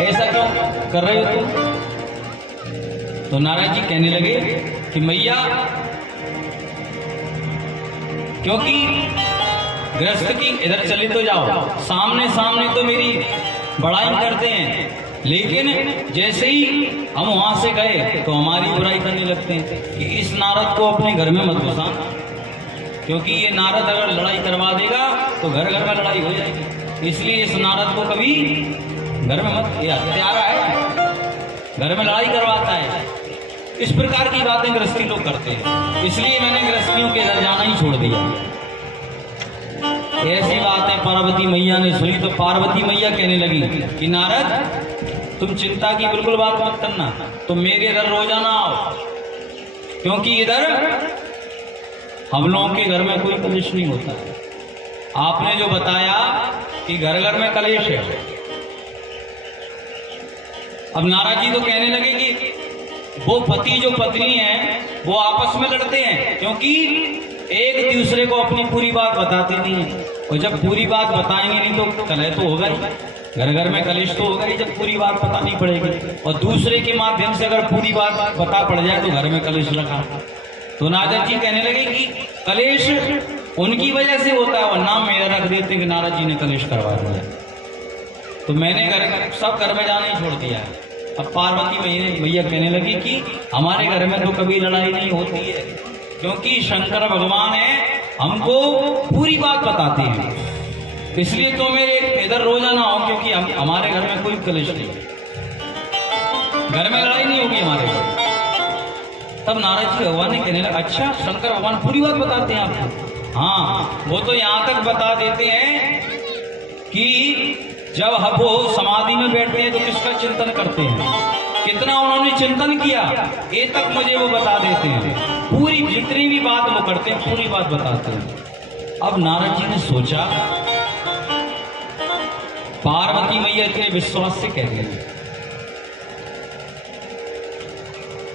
ऐसा क्यों कर रहे हो तुम? तो नारद जी कहने लगे कि मैया क्योंकि गृहस्थ की इधर चले तो जाओ, सामने सामने तो मेरी बड़ाई करते हैं, लेकिन जैसे ही हम वहां से गए तो हमारी बुराई करने लगते हैं कि इस नारद को अपने घर में मत घुसाना, क्योंकि ये नारद अगर लड़ाई करवा देगा तो घर घर में लड़ाई हो जाएगी, इसलिए इस नारद को कभी घर में मत, ये हत्यारा है, घर में लड़ाई करवाता है। इस प्रकार की बातें गृहस्थी लोग करते हैं, इसलिए मैंने गृहस्थियों के घर जाना ही छोड़ दिया। ऐसी बातें पार्वती मैया ने सुनी तो पार्वती मैया कहने लगी कि नारद तुम चिंता की बिल्कुल बात मत करना, तुम मेरे इधर रोजाना आओ, क्योंकि इधर हम लोगों के घर में कोई कलेश नहीं होता। आपने जो बताया कि घर घर में कलेश है, अब नारद जी तो कहने लगे कि वो पति जो पत्नी है वो आपस में लड़ते हैं, क्योंकि एक दूसरे को अपनी पूरी बात बताते नहीं है, और जब पूरी बात बताएंगे नहीं तो कलह तो होगा ही, घर घर में कलेश तो होगा ही जब पूरी बात बतानी पड़ेगी, और दूसरे के माध्यम से अगर पूरी बात बता पड़ जाए तो घर में कलेश लगा। तो नारद जी कहने लगे कि कलेश उनकी वजह से होता है, और नाम मेरा रख देते कि नारद जी ने कलेश करवा दिया, तो मैंने सब घर में जाना ही छोड़ दिया है। अब पार्वती मैया कहने लगी कि हमारे घर में तो कभी लड़ाई नहीं होती है, क्योंकि शंकर भगवान है हमको पूरी बात बताते हैं, इसलिए तो मेरे इधर रोजाना हो, क्योंकि हमारे घर में कोई कलेश नहीं, घर में लड़ाई नहीं होगी हमारे घर। तब नारद जी भगवान ने कहने लगा अच्छा शंकर भगवान पूरी बात बताते हैं आपको? हाँ, वो तो यहाँ तक बता देते हैं कि जब हम वो समाधि में बैठते हैं तो किसका चिंतन करते हैं, कितना उन्होंने चिंतन किया, ये तक मुझे वो बता देते हैं, पूरी जितनी भी बात वो करते हैं पूरी बात बताते हैं। अब नारद जी ने सोचा, पार्वती मैया इतने विश्वास से कहने लगी,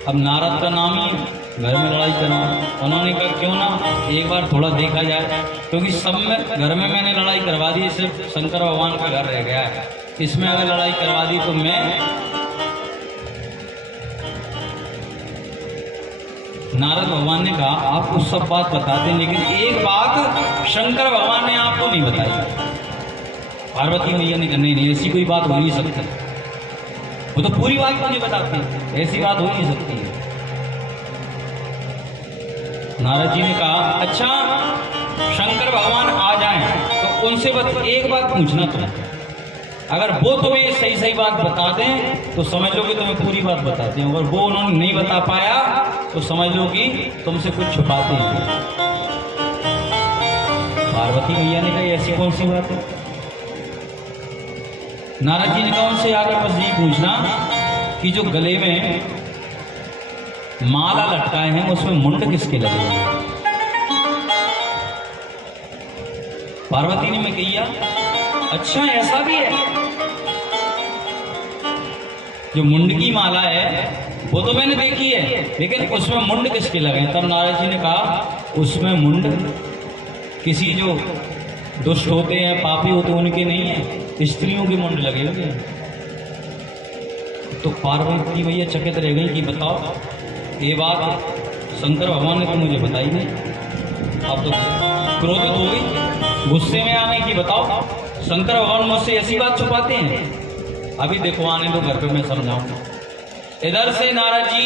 अब नारद का नाम ही घर में लड़ाई करना, उन्होंने कहा क्यों ना एक बार थोड़ा देखा जाए, क्योंकि सब में घर में मैंने लड़ाई करवा दी, सिर्फ शंकर भगवान का घर रह गया है, इसमें अगर लड़ाई करवा दी तो मैं। नारद भगवान ने कहा आपको सब बात बताते, लेकिन एक बात शंकर भगवान ने आपको नहीं बताई। पार्वती मैया ने कहा नहीं ऐसी कोई बात हो नहीं सकती, वो तो पूरी बात मुझे बताते हैं, ऐसी बात हो नहीं सकती है। नारद जी ने कहा अच्छा शंकर भगवान आ जाएं तो उनसे बस एक बात पूछना तुम, अगर वो तुम्हें सही सही बात बता दें तो समझ लो कि तुम्हें पूरी बात बताते हैं, अगर वो उन्होंने नहीं बता पाया तो समझ लो कि तुमसे कुछ छुपाते हैं। पार्वती मैया ने कहा ऐसी कौन सी बात है? नारद जी ने कहा उनसे आकर बस ये पूछना कि जो गले में माला लटकाए हैं उसमें मुंड किसके लगे हैं? पार्वती ने मैं किया अच्छा ऐसा भी है, जो मुंड की माला है वो तो मैंने देखी है, लेकिन उसमें मुंड किसके लगे? तब नारद जी ने कहा उसमें मुंड किसी जो दुष्ट होते हैं पापी होते हैं उनके नहीं है, स्त्रियों के मुंड लगे हुए हैं। तो पार्वती मैया चकित रह गई कि बताओ ये बात शंकर भगवान ने तो मुझे बताई नहीं। अब तो क्रोधित हो गई, गुस्से में आ गई कि बताओ शंकर भगवान मुझसे ऐसी बात छुपाते हैं। अभी देखो आने दो घर पे मैं समझाऊंगा। इधर से नारद जी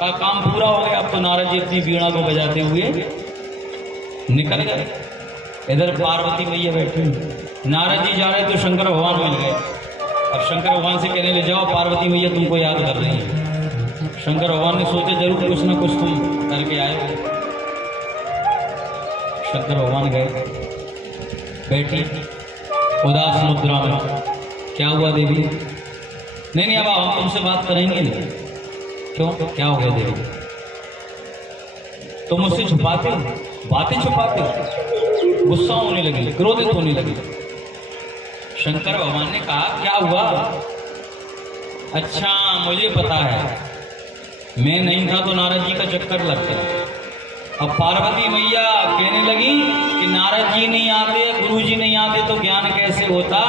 का काम पूरा हो गया। अब तो नारद जी अपनी वीणा को बजाते हुए निकल गए। इधर पार्वती मैया बैठी, नारद जी जा रहे तो शंकर भगवान मिल गए। अब शंकर भगवान से कहने ले जाओ पार्वती मैया तुमको याद कर रही है। शंकर भगवान ने सोचा जरूर कुछ ना कुछ तुम करके आए हो। शंकर भगवान गए, बैठी उदास मुद्रा में। क्या हुआ देवी? नहीं अब हम तुमसे बात करेंगे नहीं। क्यों, क्या हो गया देवी? तुम मुझसे छुपाते हो, बातें छुपाते हो, गुस्सा होने लगी, क्रोधित होने लगी। शंकर भगवान ने कहा क्या हुआ? अच्छा मुझे पता है, मैं नहीं था तो नारद जी का चक्कर लगता। अब पार्वती मैया कहने लगी कि नारद जी नहीं आते, गुरु जी नहीं आते तो ज्ञान कैसे होता?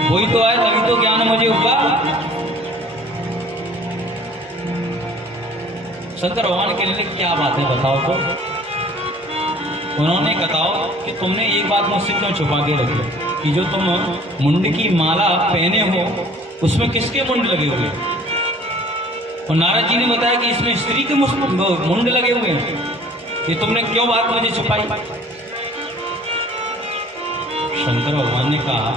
वही तो है, तभी तो ज्ञान मुझे हुआ। शंकर भगवान कहने लगे क्या बात है बताओ तो। उन्होंने बताओ कि तुमने एक बात मुझसे क्यों छुपा के रखी कि जो तुम मुंड की माला पहने हो उसमें किसके मुंड लगे हुए हैं? और नारद जी ने बताया कि इसमें स्त्री के मुंड लगे हुए हैं। ये तुमने क्यों बात मुझे छुपाई? शंकर भगवान ने कहा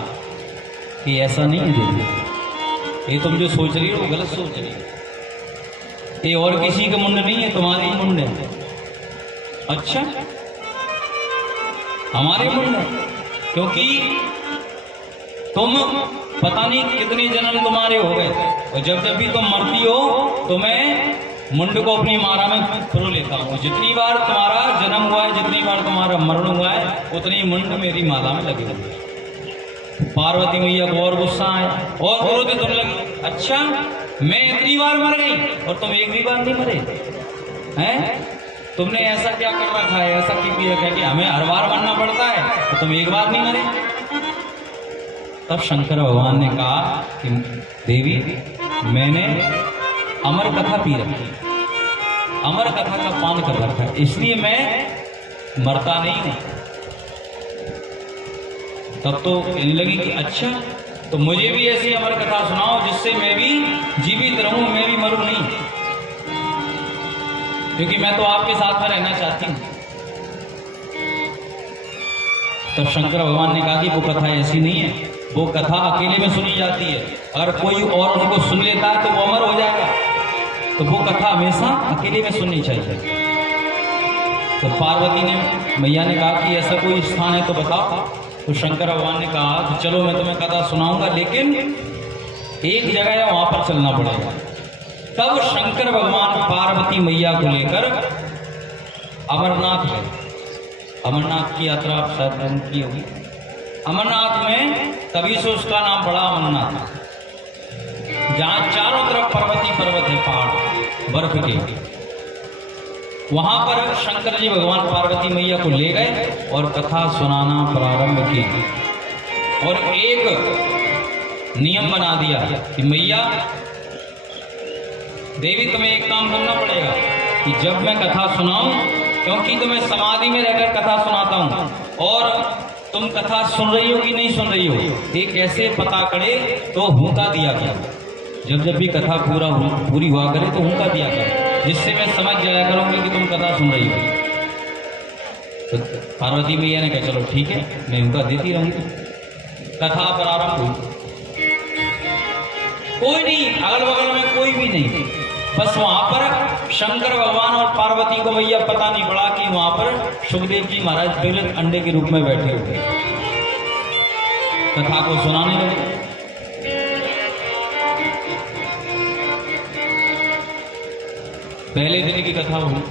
कि ऐसा नहीं है देवी, ये तुम जो सोच रही हो वो गलत सोच रही हो। ये और किसी का मुंड नहीं है, तुम्हारे ही मुंड है। अच्छा हमारे मुंड है, क्योंकि तुम पता नहीं कितने जन्म तुम्हारे हो गए, और जब जब भी तुम मरती हो तो मैं मुंड को अपनी माला में परो लेता हूँ। जितनी बार तुम्हारा जन्म हुआ है, जितनी बार तुम्हारा मरण हुआ है, उतनी मुंड मेरी माला में लगे हुए हैं। पार्वती मैया को और गुस्सा आया और क्रोधित होने लगी। अच्छा मैं इतनी बार मर गई और तुम एक भी बार नहीं मरे हैं? तुमने ऐसा क्या कर रखा है, ऐसा क्यों किया है कि हमें हर बार मरना पड़ता है तो तुम एक बार नहीं मरे? तब शंकर भगवान ने कहा कि देवी मैंने अमर कथा पी रखी, अमर कथा का पान कर रखा है, इसलिए मैं मरता नहीं हूं। तब तो कहने लगी कि अच्छा तो मुझे भी ऐसी अमर कथा सुनाओ जिससे मैं भी जीवित रहूं, मैं भी मरूं नहीं, क्योंकि मैं तो आपके साथ में रहना चाहती हूं। तब शंकर भगवान ने कहा कि वो कथा ऐसी नहीं है, वो कथा अकेले में सुनी जाती है। अगर कोई और उनको सुन लेता है तो वो अमर हो जाएगा, तो वो कथा हमेशा अकेले में सुननी चाहिए। तो पार्वती ने मैया ने कहा कि ऐसा कोई स्थान है तो बताओ। तो शंकर भगवान ने कहा कि चलो मैं तुम्हें कथा सुनाऊंगा, लेकिन एक जगह है वहां पर चलना पड़ेगा। तब शंकर भगवान पार्वती मैया को लेकर अमरनाथ गए। अमरनाथ की यात्रा आप शायद की होगी। अमरनाथ में तभी से उसका नाम पड़ा अमरनाथ, जहां चारों तरफ पर्वत ही पर्वत है, पहाड़ बर्फ के। वहां पर शंकर जी भगवान पार्वती मैया को ले गए और कथा सुनाना प्रारंभ की, और एक नियम बना दिया कि मैया देवी तुम्हें एक काम करना पड़ेगा कि जब मैं कथा सुनाऊं, क्योंकि तुम्हें समाधि में रहकर कथा सुनाता हूं और तुम कथा सुन रही हो कि नहीं सुन रही हो, ये कैसे पता करे? तो हुंका दिया करो। जब जब भी कथा पूरी हुआ करे तो हुंका दिया करो, जिससे मैं समझ जाया करूंगी कि तुम कथा सुन रही हो। तो पार्वती मैया ने कहा चलो ठीक है, मैं हुंका देती रहूंगी। कथा प्रारंभ हुई। कोई नहीं, अगल बगल में कोई भी नहीं, बस वहां पर शंकर भगवान और पार्वती को भैया पता नहीं पड़ा कि वहां पर सुखदेव जी महाराज पहले अंडे के रूप में बैठे हुए कथा को सुनाने लगे। पहले दिन की कथा हुई।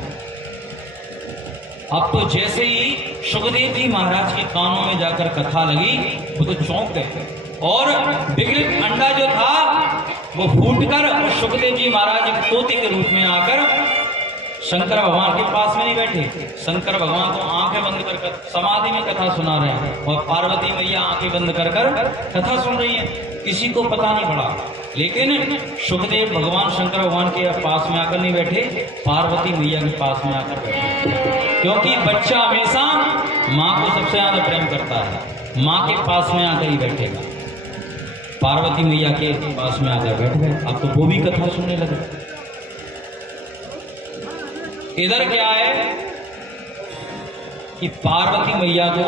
अब तो जैसे ही सुखदेव जी महाराज के कानों में जाकर कथा लगी, वो तो चौंक गए और विगलित अंडा जो था वो फूटकर सुखदेव जी महाराज एक तोते के रूप में आकर शंकर भगवान के पास में नहीं बैठे। शंकर भगवान तो आंखें बंद कर समाधि में कथा सुना रहे हैं और पार्वती मैया आंखें बंद कर कथा सुन रही है। किसी को पता नहीं पड़ा, लेकिन सुखदेव भगवान शंकर भगवान के पास में आकर नहीं बैठे, पार्वती मैया के पास में आकर बैठे, क्योंकि बच्चा हमेशा माँ को सबसे ज्यादा प्रेम करता है, माँ के पास में आकर ही बैठेगा। पार्वती मैया के पास में आकर बैठ गए। अब तो वो भी कथा सुनने लगे। इधर क्या है कि पार्वती मैया को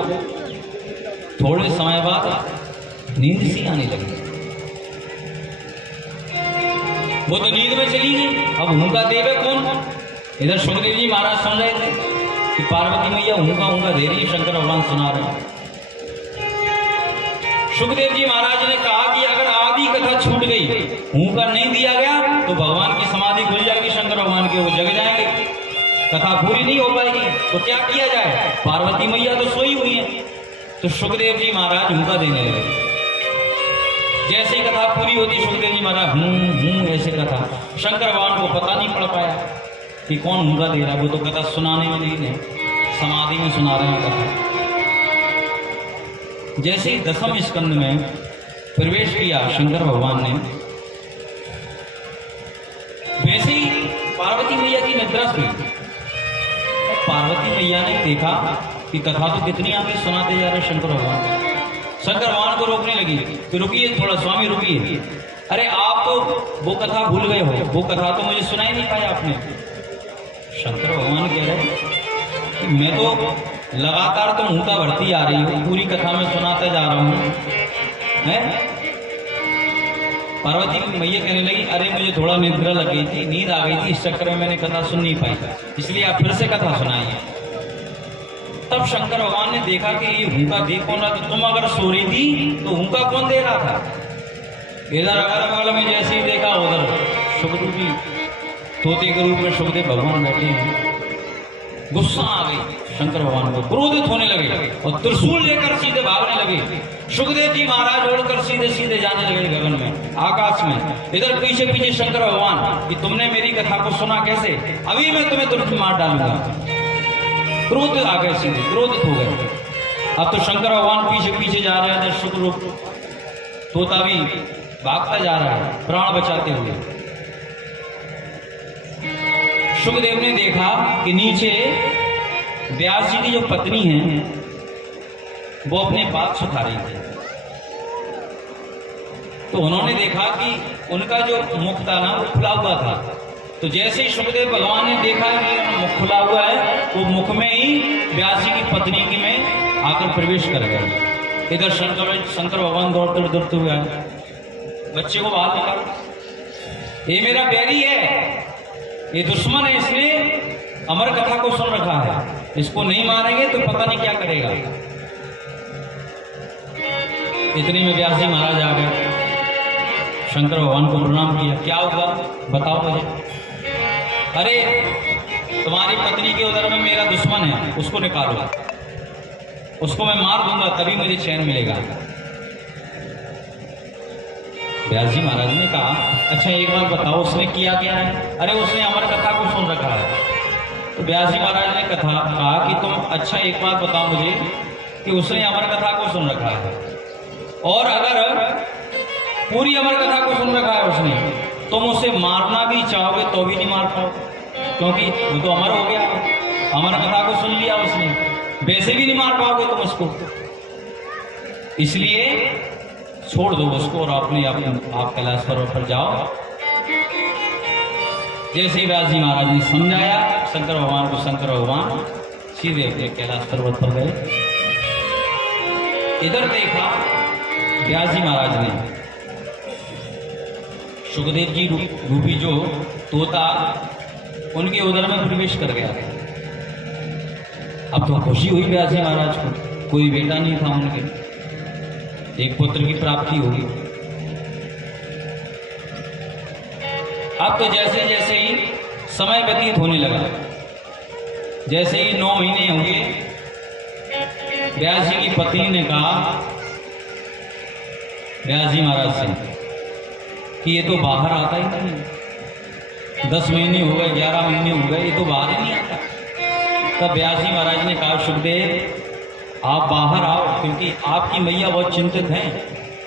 थोड़े समय बाद नींद सी आने लगी। वो तो नींद में चली गई। अब हुंका देवे कौन? इधर सुखदेव जी महाराज सुन रहे थे कि पार्वती मैया हुंका हुंका दे रही है, शंकर भगवान सुना रहे हैं। सुखदेव जी महाराज ने कहा कि अगर आधी कथा छूट गई, हुंका नहीं दिया गया, तो भगवान की समाधि खुल जाएगी, शंकर भगवान के वो जग जाएंगे, कथा पूरी नहीं हो पाएगी। तो क्या किया जाए? पार्वती मैया तो सोई हुई है। तो सुखदेव जी महाराज हुंका देने लगे। जैसे ही कथा पूरी होती, सुखदेव जी महाराज ऐसे कथा, शंकर भगवान को पता नहीं पड़ पाया कि कौन हुंका दे रहा है। वो तो कथा सुनाने में नहीं है, समाधि में सुना रहे हैं कथा। जैसे ही दसम स्कंद में प्रवेश किया शंकर भगवान ने, वैसे ही पार्वती मैया की निद्रा हुई। पार्वती मैया ने देखा कि कथा तो कितनी आगे सुनाते जा रहे शंकर भगवान। शंकर भगवान को रोकने लगी कि रुकिए थोड़ा स्वामी, रुकिए। अरे आप तो वो कथा भूल गए हो, वो कथा तो मुझे सुनाई नहीं पाया आपने। शंकर भगवान कह रहे कि मैं तो लगातार तो हुंका भरती आ रही हूँ, पूरी कथा में सुनाते जा रहा हूँ, है? पार्वती मैया कहने लगी अरे मुझे थोड़ा निद्रा लग गई थी, नींद आ गई थी, इस चक्कर में मैंने कथा सुन नहीं पाई, इसलिए आप फिर से कथा सुनाइए। तब शंकर भगवान ने देखा कि ये हुंका दे कौन रहा था? तुम अगर सो रही थी तो हुंका कौन दे रहा था? इधर अगल बगल में जैसे ही देखा, उधर सुखदेव जी तोते के रूप में सुखदेव भगवान बैठे हैं। गुस्सा आ गई शंकर भगवान को, क्रोधित होने लगे और त्रिशूल लेकर सीधे भागने लगे। सुखदेव जी महाराज उड़कर सीधे सीधे जाने लगे गगन में, आकाश में। इधर पीछे पीछे शंकर भगवान कि तुमने मेरी कथा को सुना कैसे? अभी मैं तुम्हें तुरंत मार डालूंगा। क्रोध आ गए, सीधे क्रोधित हो गए। अब तो शंकर भगवान पीछे पीछे जा रहे हैं, शुक्र तोता भी भागता जा रहा है प्राण बचाते हुए। सुखदेव ने देखा कि नीचे व्यास जी की जो पत्नी है वो अपने बात सुखा रही थी। तो उन्होंने देखा कि उनका जो मुख था ना वो खुला हुआ था। तो जैसे ही सुखदेव भगवान ने देखा कि मुख खुला हुआ है, वो मुख में ही व्यास जी की पत्नी की में आकर प्रवेश कर गए। इधर शंकर भगवान दौड़ते हुए आए, बच्चे को बाहर निकाल, ये मेरा बैरी है, ये दुश्मन है, इसने अमर कथा को सुन रखा है, इसको नहीं मारेंगे तो पता नहीं क्या करेगा। इतने में व्यास जी महाराज आ गए, शंकर भगवान को प्रणाम किया। क्या हुआ बताओ मुझे? अरे तुम्हारी पत्नी के उधर में मेरा दुश्मन है, उसको निकालो, उसको मैं मार दूंगा तभी मुझे चैन मिलेगा। व्यास जी महाराज ने कहा अच्छा एक बार बताओ उसने किया क्या है? अरे उसने अमर कथा को सुन रखा है। तो व्यास जी महाराज ने कहा कि तुम अच्छा एक बात बताओ मुझे कि उसने अमर कथा को सुन रखा है, और अगर पूरी अमर कथा को सुन रखा है उसने, तुम उसे मारना भी चाहोगे तो भी नहीं मार पाओगे, क्योंकि वो तो अमर हो गया, अमर कथा को सुन लिया उसने, वैसे भी नहीं मार पाओगे तुम उसको, इसलिए छोड़ दो उसको और अपने आप कैलाश पर्वत पर जाओ। जैसे ही व्यास जी महाराज ने समझाया शंकर भगवान को, शंकर भगवान सीधे अपने कैलाश पर्वत पर गए। इधर देखा व्यास जी महाराज ने सुखदेव जी रूपी जो तोता उनके उदर में प्रवेश कर गया। अब तो खुशी हुई व्यास जी महाराज को, कोई बेटा नहीं था उनके, एक पुत्र की प्राप्ति होगी। अब तो जैसे जैसे ही समय व्यतीत होने लगा, जैसे ही 9 महीने हुए, व्यास जी की पत्नी ने कहा व्यास जी महाराज से कि ये तो बाहर आता ही नहीं, 10 महीने हो गए, 11 महीने हो गए, ये तो बाहर ही नहीं आता। तब व्यास जी महाराज ने कहा सुखदेव आप बाहर आओ, क्योंकि आपकी मैया बहुत चिंतित हैं,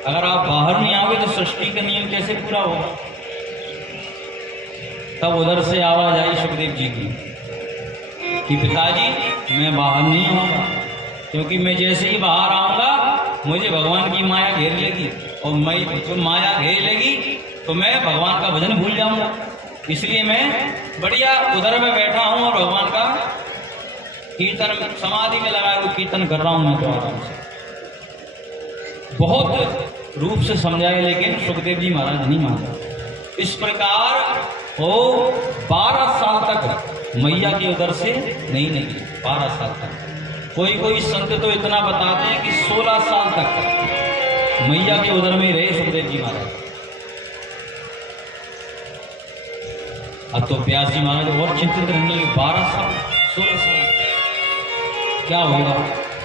अगर आप बाहर नहीं आओगे तो सृष्टि का नियम कैसे पूरा होगा। तब उधर से आवाज आई सुखदेव जी की कि पिताजी मैं बाहर नहीं आऊंगा, क्योंकि मैं जैसे ही बाहर आऊंगा मुझे भगवान की माया घेर लेगी, और मैं जो माया घेर लेगी तो मैं भगवान का भजन भूल जाऊंगा, इसलिए मैं बढ़िया उधर में बैठा हूं और भगवान का कीर्तन समाधि में लगा हुआ कीर्तन कर रहा हूं मैं तो आराम से। बहुत रूप से समझाए लेकिन सुखदेव जी महाराज नहीं माना। इस प्रकार वो 12 साल तक मैया के उदर से नहीं निकली। 12 साल तक। कोई कोई संत तो इतना बताते हैं कि 16 साल तक मैया के उदर में रहे सुखदेव जी महाराज। अब तो व्यास जी महाराज और चिंतित रहने लगे। 12 साल 16 साल क्या होगा,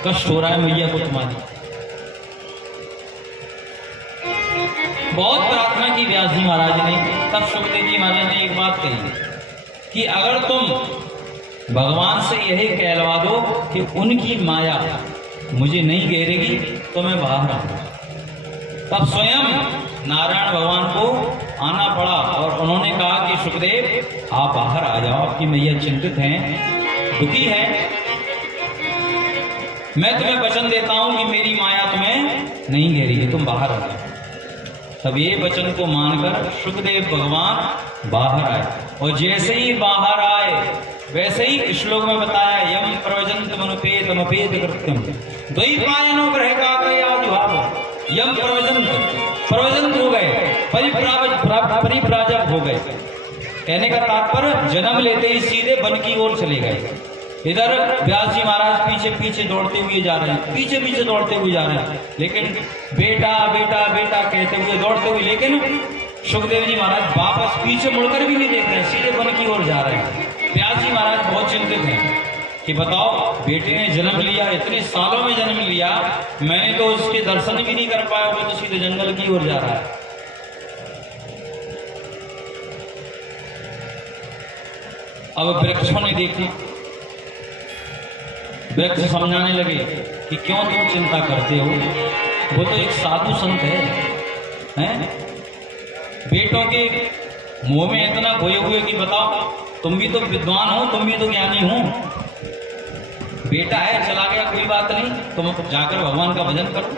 कष्ट हो रहा है मैया को तुम्हारी। बहुत प्रार्थना की व्यास जी महाराज ने। तब सुखदेव जी महाराज ने एक बात कही कि अगर तुम भगवान से यही कहलवा दो कि उनकी माया मुझे नहीं घेरेगी तो मैं बाहर आऊंगा। तब स्वयं नारायण भगवान को आना पड़ा और उन्होंने कहा कि सुखदेव आप बाहर आ जाओ, आपकी मैया चिंतित हैं, दुखी है। मैं तुम्हें वचन देता हूं कि मेरी माया तुम्हें नहीं घेरेगी, तुम बाहर आ जाओ। तब ये वचन को मानकर सुखदेव भगवान बाहर आए और जैसे ही बाहर आए वैसे ही श्लोक में बताया यम प्रवजंत मनुपेत मपेत कृत्यम द्वैपायनो ग्रह का यम प्रवजंत हो गए, परिप्राजक हो गए। कहने का तात्पर्य जन्म लेते ही सीधे वन की ओर चले गए। इधर व्यास जी महाराज पीछे पीछे दौड़ते हुए जा रहे हैं, पीछे पीछे दौड़ते हुए जा रहे हैं, लेकिन बेटा बेटा बेटा कहते हुए दौड़ते हुए, लेकिन सुखदेव जी महाराज वापस पीछे मुड़कर भी नहीं देख रहे हैं, सीधे वन की ओर जा रहे हैं। व्यास जी महाराज बहुत चिंतित हैं कि बताओ बेटे ने जन्म लिया, इतने सालों में जन्म लिया, मैंने तो उसके दर्शन भी नहीं कर पाया, वो तो सीधे जंगल की ओर जा रहा है। अब वृक्षों ने देखा, वृक्ष समझाने लगे कि क्यों तुम चिंता करते हो, वो तो एक साधु संत है? बेटों के मुंह में इतना खोए हुए कि बताओ तुम भी तो विद्वान हो, तुम भी तो ज्ञानी हो, बेटा है चला गया कोई बात नहीं, तुम जाकर भगवान का भजन करो।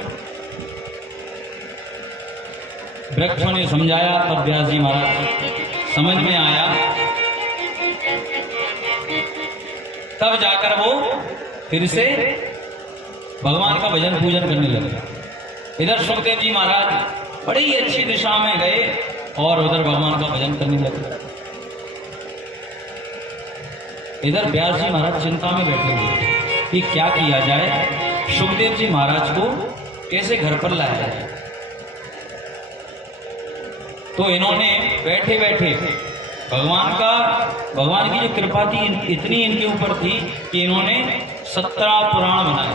वृक्षों ने समझाया, तब व्यास जी महाराज समझ में आया, तब जाकर वो फिर से भगवान का भजन पूजन करने लगे। इधर सुखदेव जी महाराज बड़ी अच्छी दिशा में गए और उधर भगवान का भजन करने लगे। इधर व्यास जी महाराज चिंता में बैठे हुए कि क्या किया जाए, सुखदेव जी महाराज को कैसे घर पर लाया जाए। तो इन्होंने बैठे बैठे भगवान की जो कृपा थी इतनी इनके ऊपर थी कि इन्होंने 17 पुराण बनाए,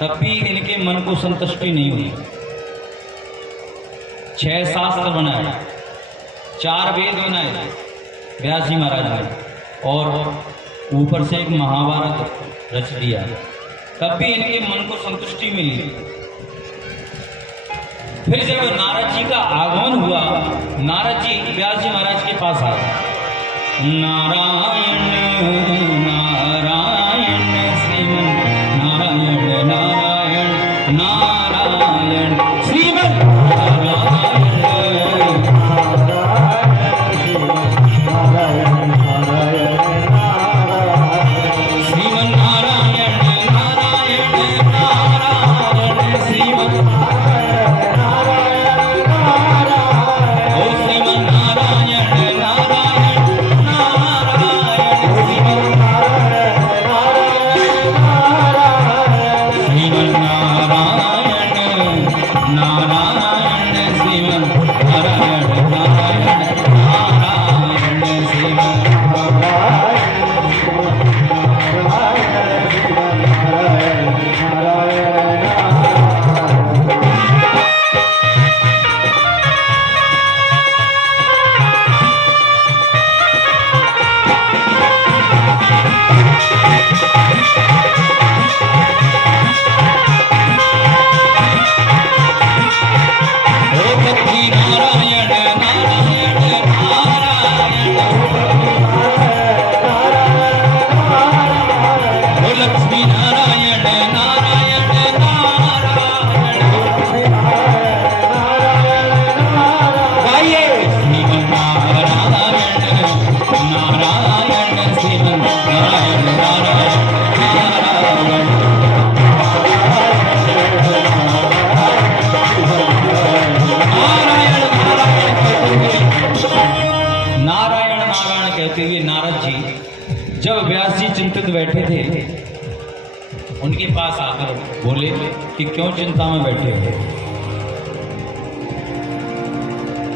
तब भी इनके मन को संतुष्टि नहीं हुई। 6 शास्त्र बनाए, 4 वेद बनाए व्यास जी महाराज ने, और ऊपर से एक महाभारत रच दिया, तब भी इनके मन को संतुष्टि मिली। फिर जब नारद जी का आगमन हुआ, नारद जी व्यास जी महाराज के पास आए। नारायण नारायण श्रीमन नारायण नारायण नारायण श्रीमन नारायण चिंतित बैठे थे, उनके पास आकर बोले कि क्यों चिंता में बैठे हो।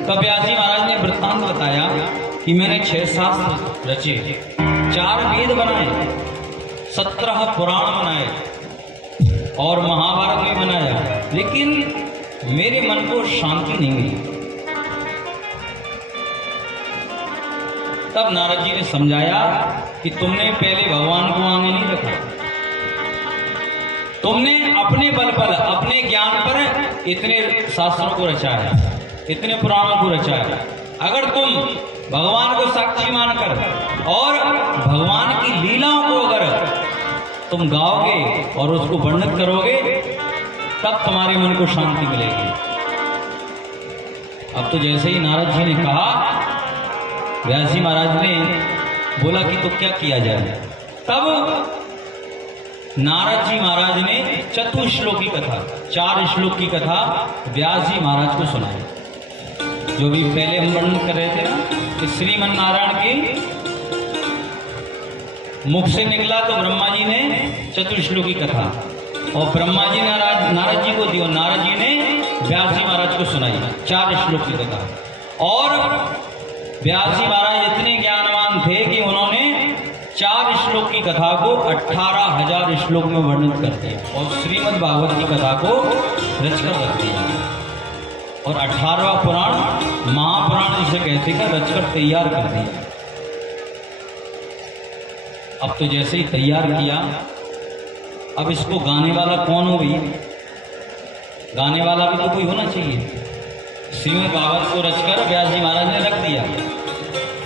तब व्यास जी महाराज ने वृत्तांत बताया कि मैंने 6 शास्त्र रचे, 4 वेद बनाए, 17 पुराण बनाए और महाभारत भी बनाया, लेकिन मेरे मन को शांति नहीं मिली। तब नारद जी ने समझाया कि तुमने पहले भगवान को आगे नहीं रखा, तुमने अपने बल पर, अपने ज्ञान पर इतने शास्त्रों को रचा है, इतने पुराणों को रचा है। अगर तुम भगवान को साक्षी मानकर और भगवान की लीलाओं को अगर तुम गाओगे और उसको वर्णित करोगे, तब तुम्हारे मन को शांति मिलेगी। अब तो जैसे ही नारद जी ने कहा, व्यास जी महाराज ने बोला कि तो क्या किया जाए। तब नारद जी महाराज ने चतुश्लोकी कथा, 4 श्लोक की कथा व्यास जी महाराज को सुनाई। जो भी पहले हम वर्णन कर रहे थे ना कि श्रीमन नारायण के मुख से निकला तो ब्रह्मा जी ने चतुश्लोकी कथा और ब्रह्मा जी ने नारद जी को दी और नारद जी ने व्यास जी महाराज को सुनाई 4 श्लोक की कथा। और व्यास जी महाराज इतने ज्ञानवान थे कि उन्होंने 4 श्लोक की कथा को 18,000 श्लोक में वर्णित कर दिया और श्रीमद् भागवत की कथा को रचकर रख दिया। और 18वां पुराण महापुराण जिसे कहते हैं रचकर तैयार कर दिया। अब तो जैसे ही तैयार किया, अब इसको गाने वाला कौन हो भैया? गाने वाला भी तो कोई होना चाहिए। श्रीमद् भागवत को रचकर व्यास जी महाराज ने रख दिया।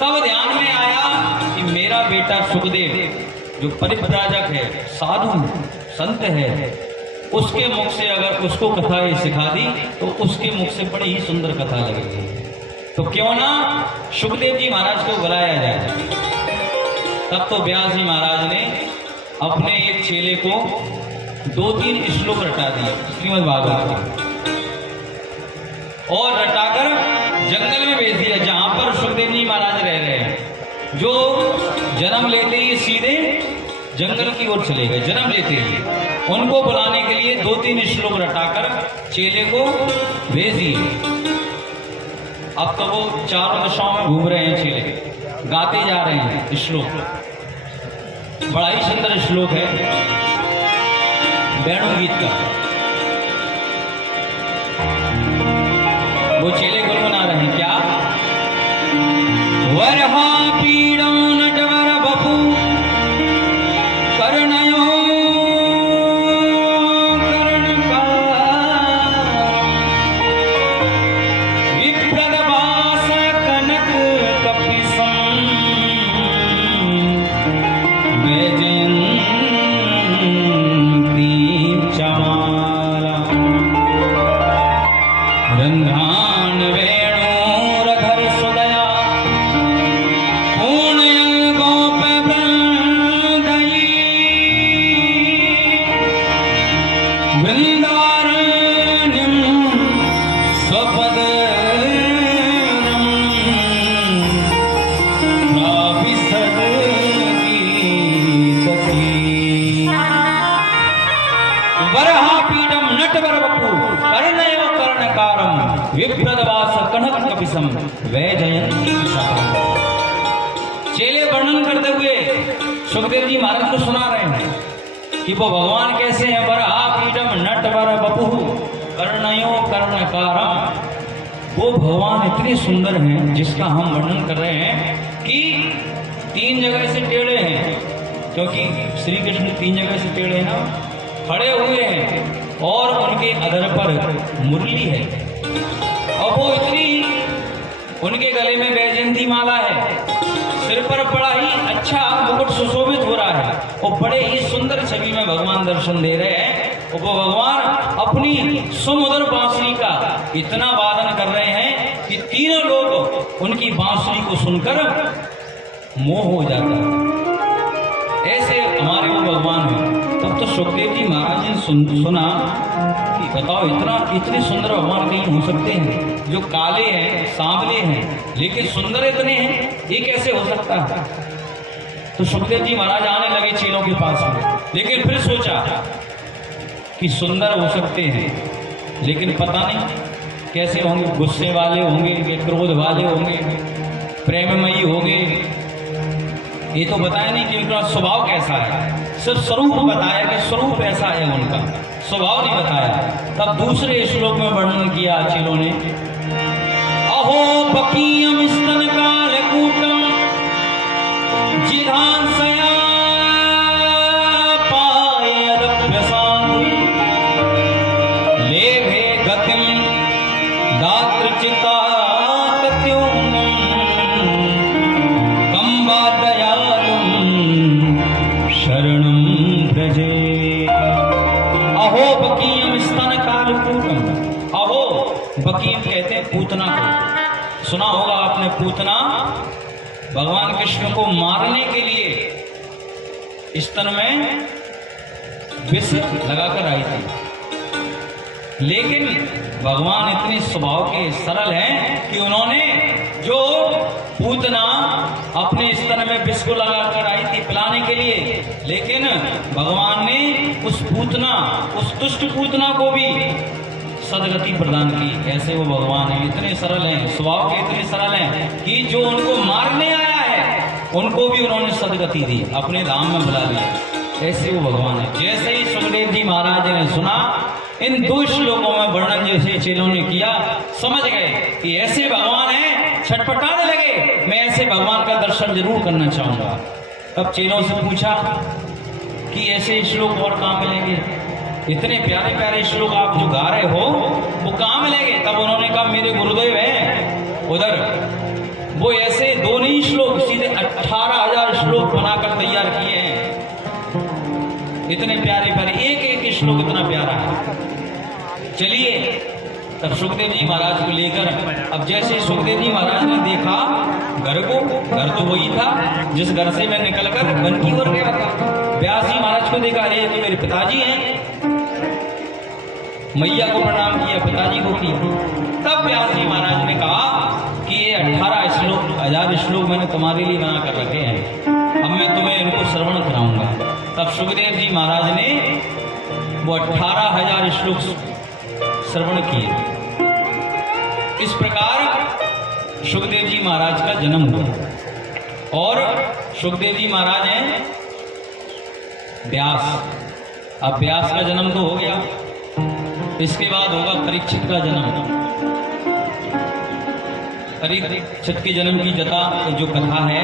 तब ध्यान में आया कि मेरा बेटा सुखदेव जो परिव्राजक है, साधु संत है, उसके मुख से अगर उसको कथा ये सिखा दी तो उसके मुख से बड़ी ही सुंदर कथा लगेगी। तो क्यों ना सुखदेव जी महाराज को बुलाया जाए। तब तो व्यास जी महाराज ने अपने एक चेले को 2-3 श्लोक रटा दिए श्रीमद् भागवत के और रटाकर जंगल में भेज दिया, जहां पर सुखदेव जी महाराज रह रहे हैं। जो जन्म लेते ही सीधे जंगल की ओर चले गए, जन्म लेते ही उनको बुलाने के लिए 2-3 श्लोक रटाकर चेले को भेज दिए। अब तो वो चारों दिशाओं में घूम रहे हैं, चेले गाते जा रहे हैं श्लोक। बड़ा ही सुंदर श्लोक है वेणु गीत का। वो चेले गुनगुना रहे हैं क्या? वरहा पीड़म नटवर बपू कर्णयो विप्रदवास कनक कपिसं वैजयन्ती चमाला रंध्रान वेणुरधर सुदया पूर्णयल गोप वृंदयी वृंदारण्यं स्वपदम् प्रापिसद गीतकी वरहापीडं नटवरवपु कर्णयो कर्णकारं विप्रदवास कनक कपिसं वैजयन्ती चमाला। चेले वर्णन करते हुए सुखदेव जी महाराज को सुना रहे हैं कि वो भगवान कैसे हैं। वरहापीडं नटवरवपु कर्णयो कर्णकारं, वो भगवान इतने सुंदर हैं जिसका हम वर्णन कर रहे हैं कि 3 जगह से टेढ़े हैं, क्योंकि श्री कृष्ण 3 जगह से टेढ़े ना खड़े हुए हैं और उनके अधर पर मुरली है और वो इतनी, उनके गले में वैजयंती माला है, सिर पर बड़ा ही अच्छा मुकुट सुशोभित हो रहा है और बड़े ही सुंदर छवि में भगवान दर्शन दे रहे हैं। और वो भगवान अपनी सुमधुर बांसुरी का इतना वादन कर रहे हैं कि तीनों लोग उनकी बांसुरी को सुनकर मोह हो जाता है। ऐसे हमारे वो भगवान हैं। तब तो सुखदेव जी महाराज ने सुना कि बताओ इतने सुंदर भगवान कहीं हो सकते हैं, जो काले हैं सांवले हैं लेकिन सुंदर इतने हैं, ये कैसे हो सकता है? तो सुखदेव जी महाराज आने लगे चेलों के पास में, लेकिन फिर सोचा कि सुंदर हो सकते हैं, लेकिन पता नहीं कैसे होंगे, गुस्से वाले होंगे कि क्रोध वाले होंगे, प्रेममयी होंगे, ये तो बताया नहीं कि उनका स्वभाव कैसा है। सिर्फ स्वरूप बताया कि स्वरूप ऐसा है उनका, स्वभाव नहीं बताया। तब दूसरे श्लोक में वर्णन किया चेलों ने, अहो बकीयम स्तन कालकूटम जिघांसया पायदभ्यसान् लेभे गतिम दातृचिता तत्योन्नम कंबादयालुम शरणं भजे। अहो बकीयम स्तन कालकूटम, अहो बकीम कहते हैं पूतना को, सुना होगा आपने, पूतना भगवान कृष्ण को मारने के लिए स्तन में विष लगाकर आई थी, लेकिन भगवान इतने स्वभाव के सरल हैं कि उन्होंने जो पूतना अपने स्तन में विष को लगाकर आई थी पिलाने के लिए, लेकिन भगवान ने उस पूतना, उस दुष्ट पूतना को भी सदगति प्रदान की। ऐसे वो भगवान हैं, इतने सरल हैं, स्वभाव के इतने सरल हैं कि जो उनको मारने आया है उनको भी उन्होंने सदगति दी, अपने धाम में बुला लिया। ऐसे वो भगवान है। जैसे ही सुखदेव जी महाराज ने सुना, इन दो श्लोकों में वर्णन जैसे चेलों ने किया, समझ गए कि ऐसे भगवान हैं, छटपटाने लगे, मैं ऐसे भगवान का दर्शन जरूर करना चाहूंगा। तब चेलों से पूछा कि ऐसे श्लोक और कहाँ मिलेंगे, इतने प्यारे प्यारे श्लोक आप जो गा रहे हो वो कहाँ मिलेंगे। तब उन्होंने कहा मेरे गुरुदेव हैं उधर, वो ऐसे दो नहीं श्लोक, सीधे 18,000 श्लोक बनाकर तैयार किए हैं, इतने प्यारे प्यारे, एक एक श्लोक इतना प्यारा है। चलिए, तब सुखदेव जी महाराज को लेकर, अब जैसे सुखदेव जी महाराज ने देखा घर को, घर तो वही था जिस घर से मैं निकलकर वन की ओर गया था। व्यास जी महाराज को देखा, अरे ये तो मेरे पिताजी हैं। मैया को प्रणाम किया, पिताजी को किया। तब व्यास जी महाराज ने कहा कि ये 18,000 श्लोक मैंने तुम्हारे लिए बना कर रखे हैं, अब मैं तुम्हें इनको श्रवण कराऊंगा। तब सुखदेव जी महाराज ने वो 18,000 श्लोक श्रवण किए। इस प्रकार सुखदेव जी महाराज का जन्म हुआ। और सुखदेव जी महाराज हैं व्यास। अब व्यास का जन्म तो हो गया, इसके बाद होगा परीक्षित का जन्म। परीक्षित के जन्म की जता जो कथा है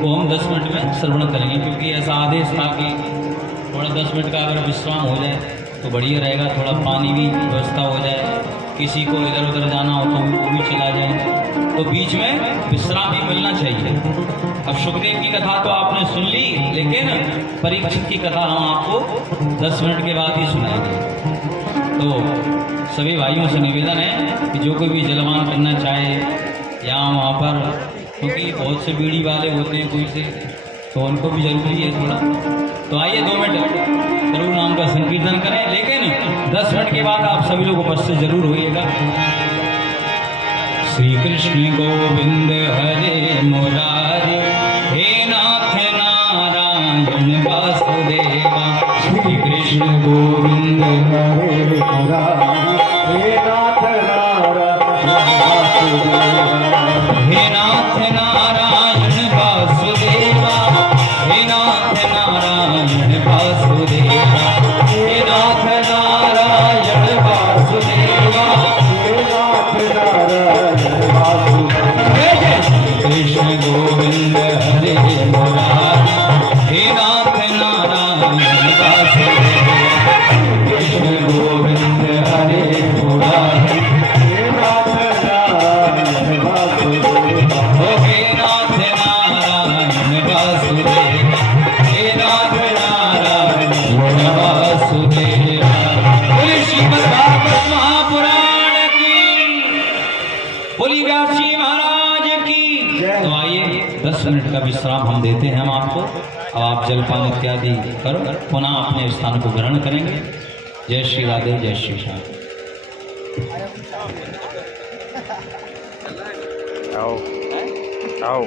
वो हम 10 मिनट में श्रवण करेंगे, क्योंकि ऐसा आदेश था कि थोड़ा 10 मिनट का अगर विश्राम हो जाए तो बढ़िया रहेगा, थोड़ा पानी भी व्यवस्था हो जाए, किसी को इधर उधर जाना हो तो वो भी चला जाए, तो बीच में विश्राम भी मिलना चाहिए। अब सुखदेव की कथा तो आपने सुन ली, लेकिन परीक्षित की कथा हम आपको 10 मिनट के बाद ही सुनाएंगे। तो सभी भाइयों से निवेदन है कि जो कोई भी जलपान करना चाहे यहाँ वहाँ पर, क्योंकि बहुत से बीड़ी वाले होते हैं कोई से, तो उनको भी जरूरी है थोड़ा। तो आइए 2 मिनट जरूर नाम का संकीर्तन करें, लेकिन 10 मिनट के बाद आप सभी लोग उपस्थित जरूर होइएगा। श्री कृष्ण गोविंद हरे मुरारी, हे नाथ नारायण वासुदेवा। श्री कृष्ण गोविंद हरे मुरारी, हे नाथ नारायण वासुदेवा। हे नाथ नारायण वासुदेवा, हे नाथ नारायण वासुदेवा, हे नाथ नारायण वासुदेवा, हे नाथ नारायण वासुदेवा। कृष्ण गोविंद हरे मुरारी, हे नाथ नारायण वासुदेवा। कृष्ण गोविंद हरे मुरारी, हे नाथ नारायण वासुदेवा। हे नाथ नारायण वासुदेवा, हे नाथ नारायण वासुदेवा। बोलिए श्रीमद् भागवत महापुराण की, बोलिए व्यास जी महाराज की। तो आइए 10 मिनट का विश्राम हम देते हैं हम आपको। अब आप जलपान इत्यादि कर पुनः अपने स्थान को ग्रहण करेंगे। जय श्री राधे, जय श्री श्याम। आओ आओ।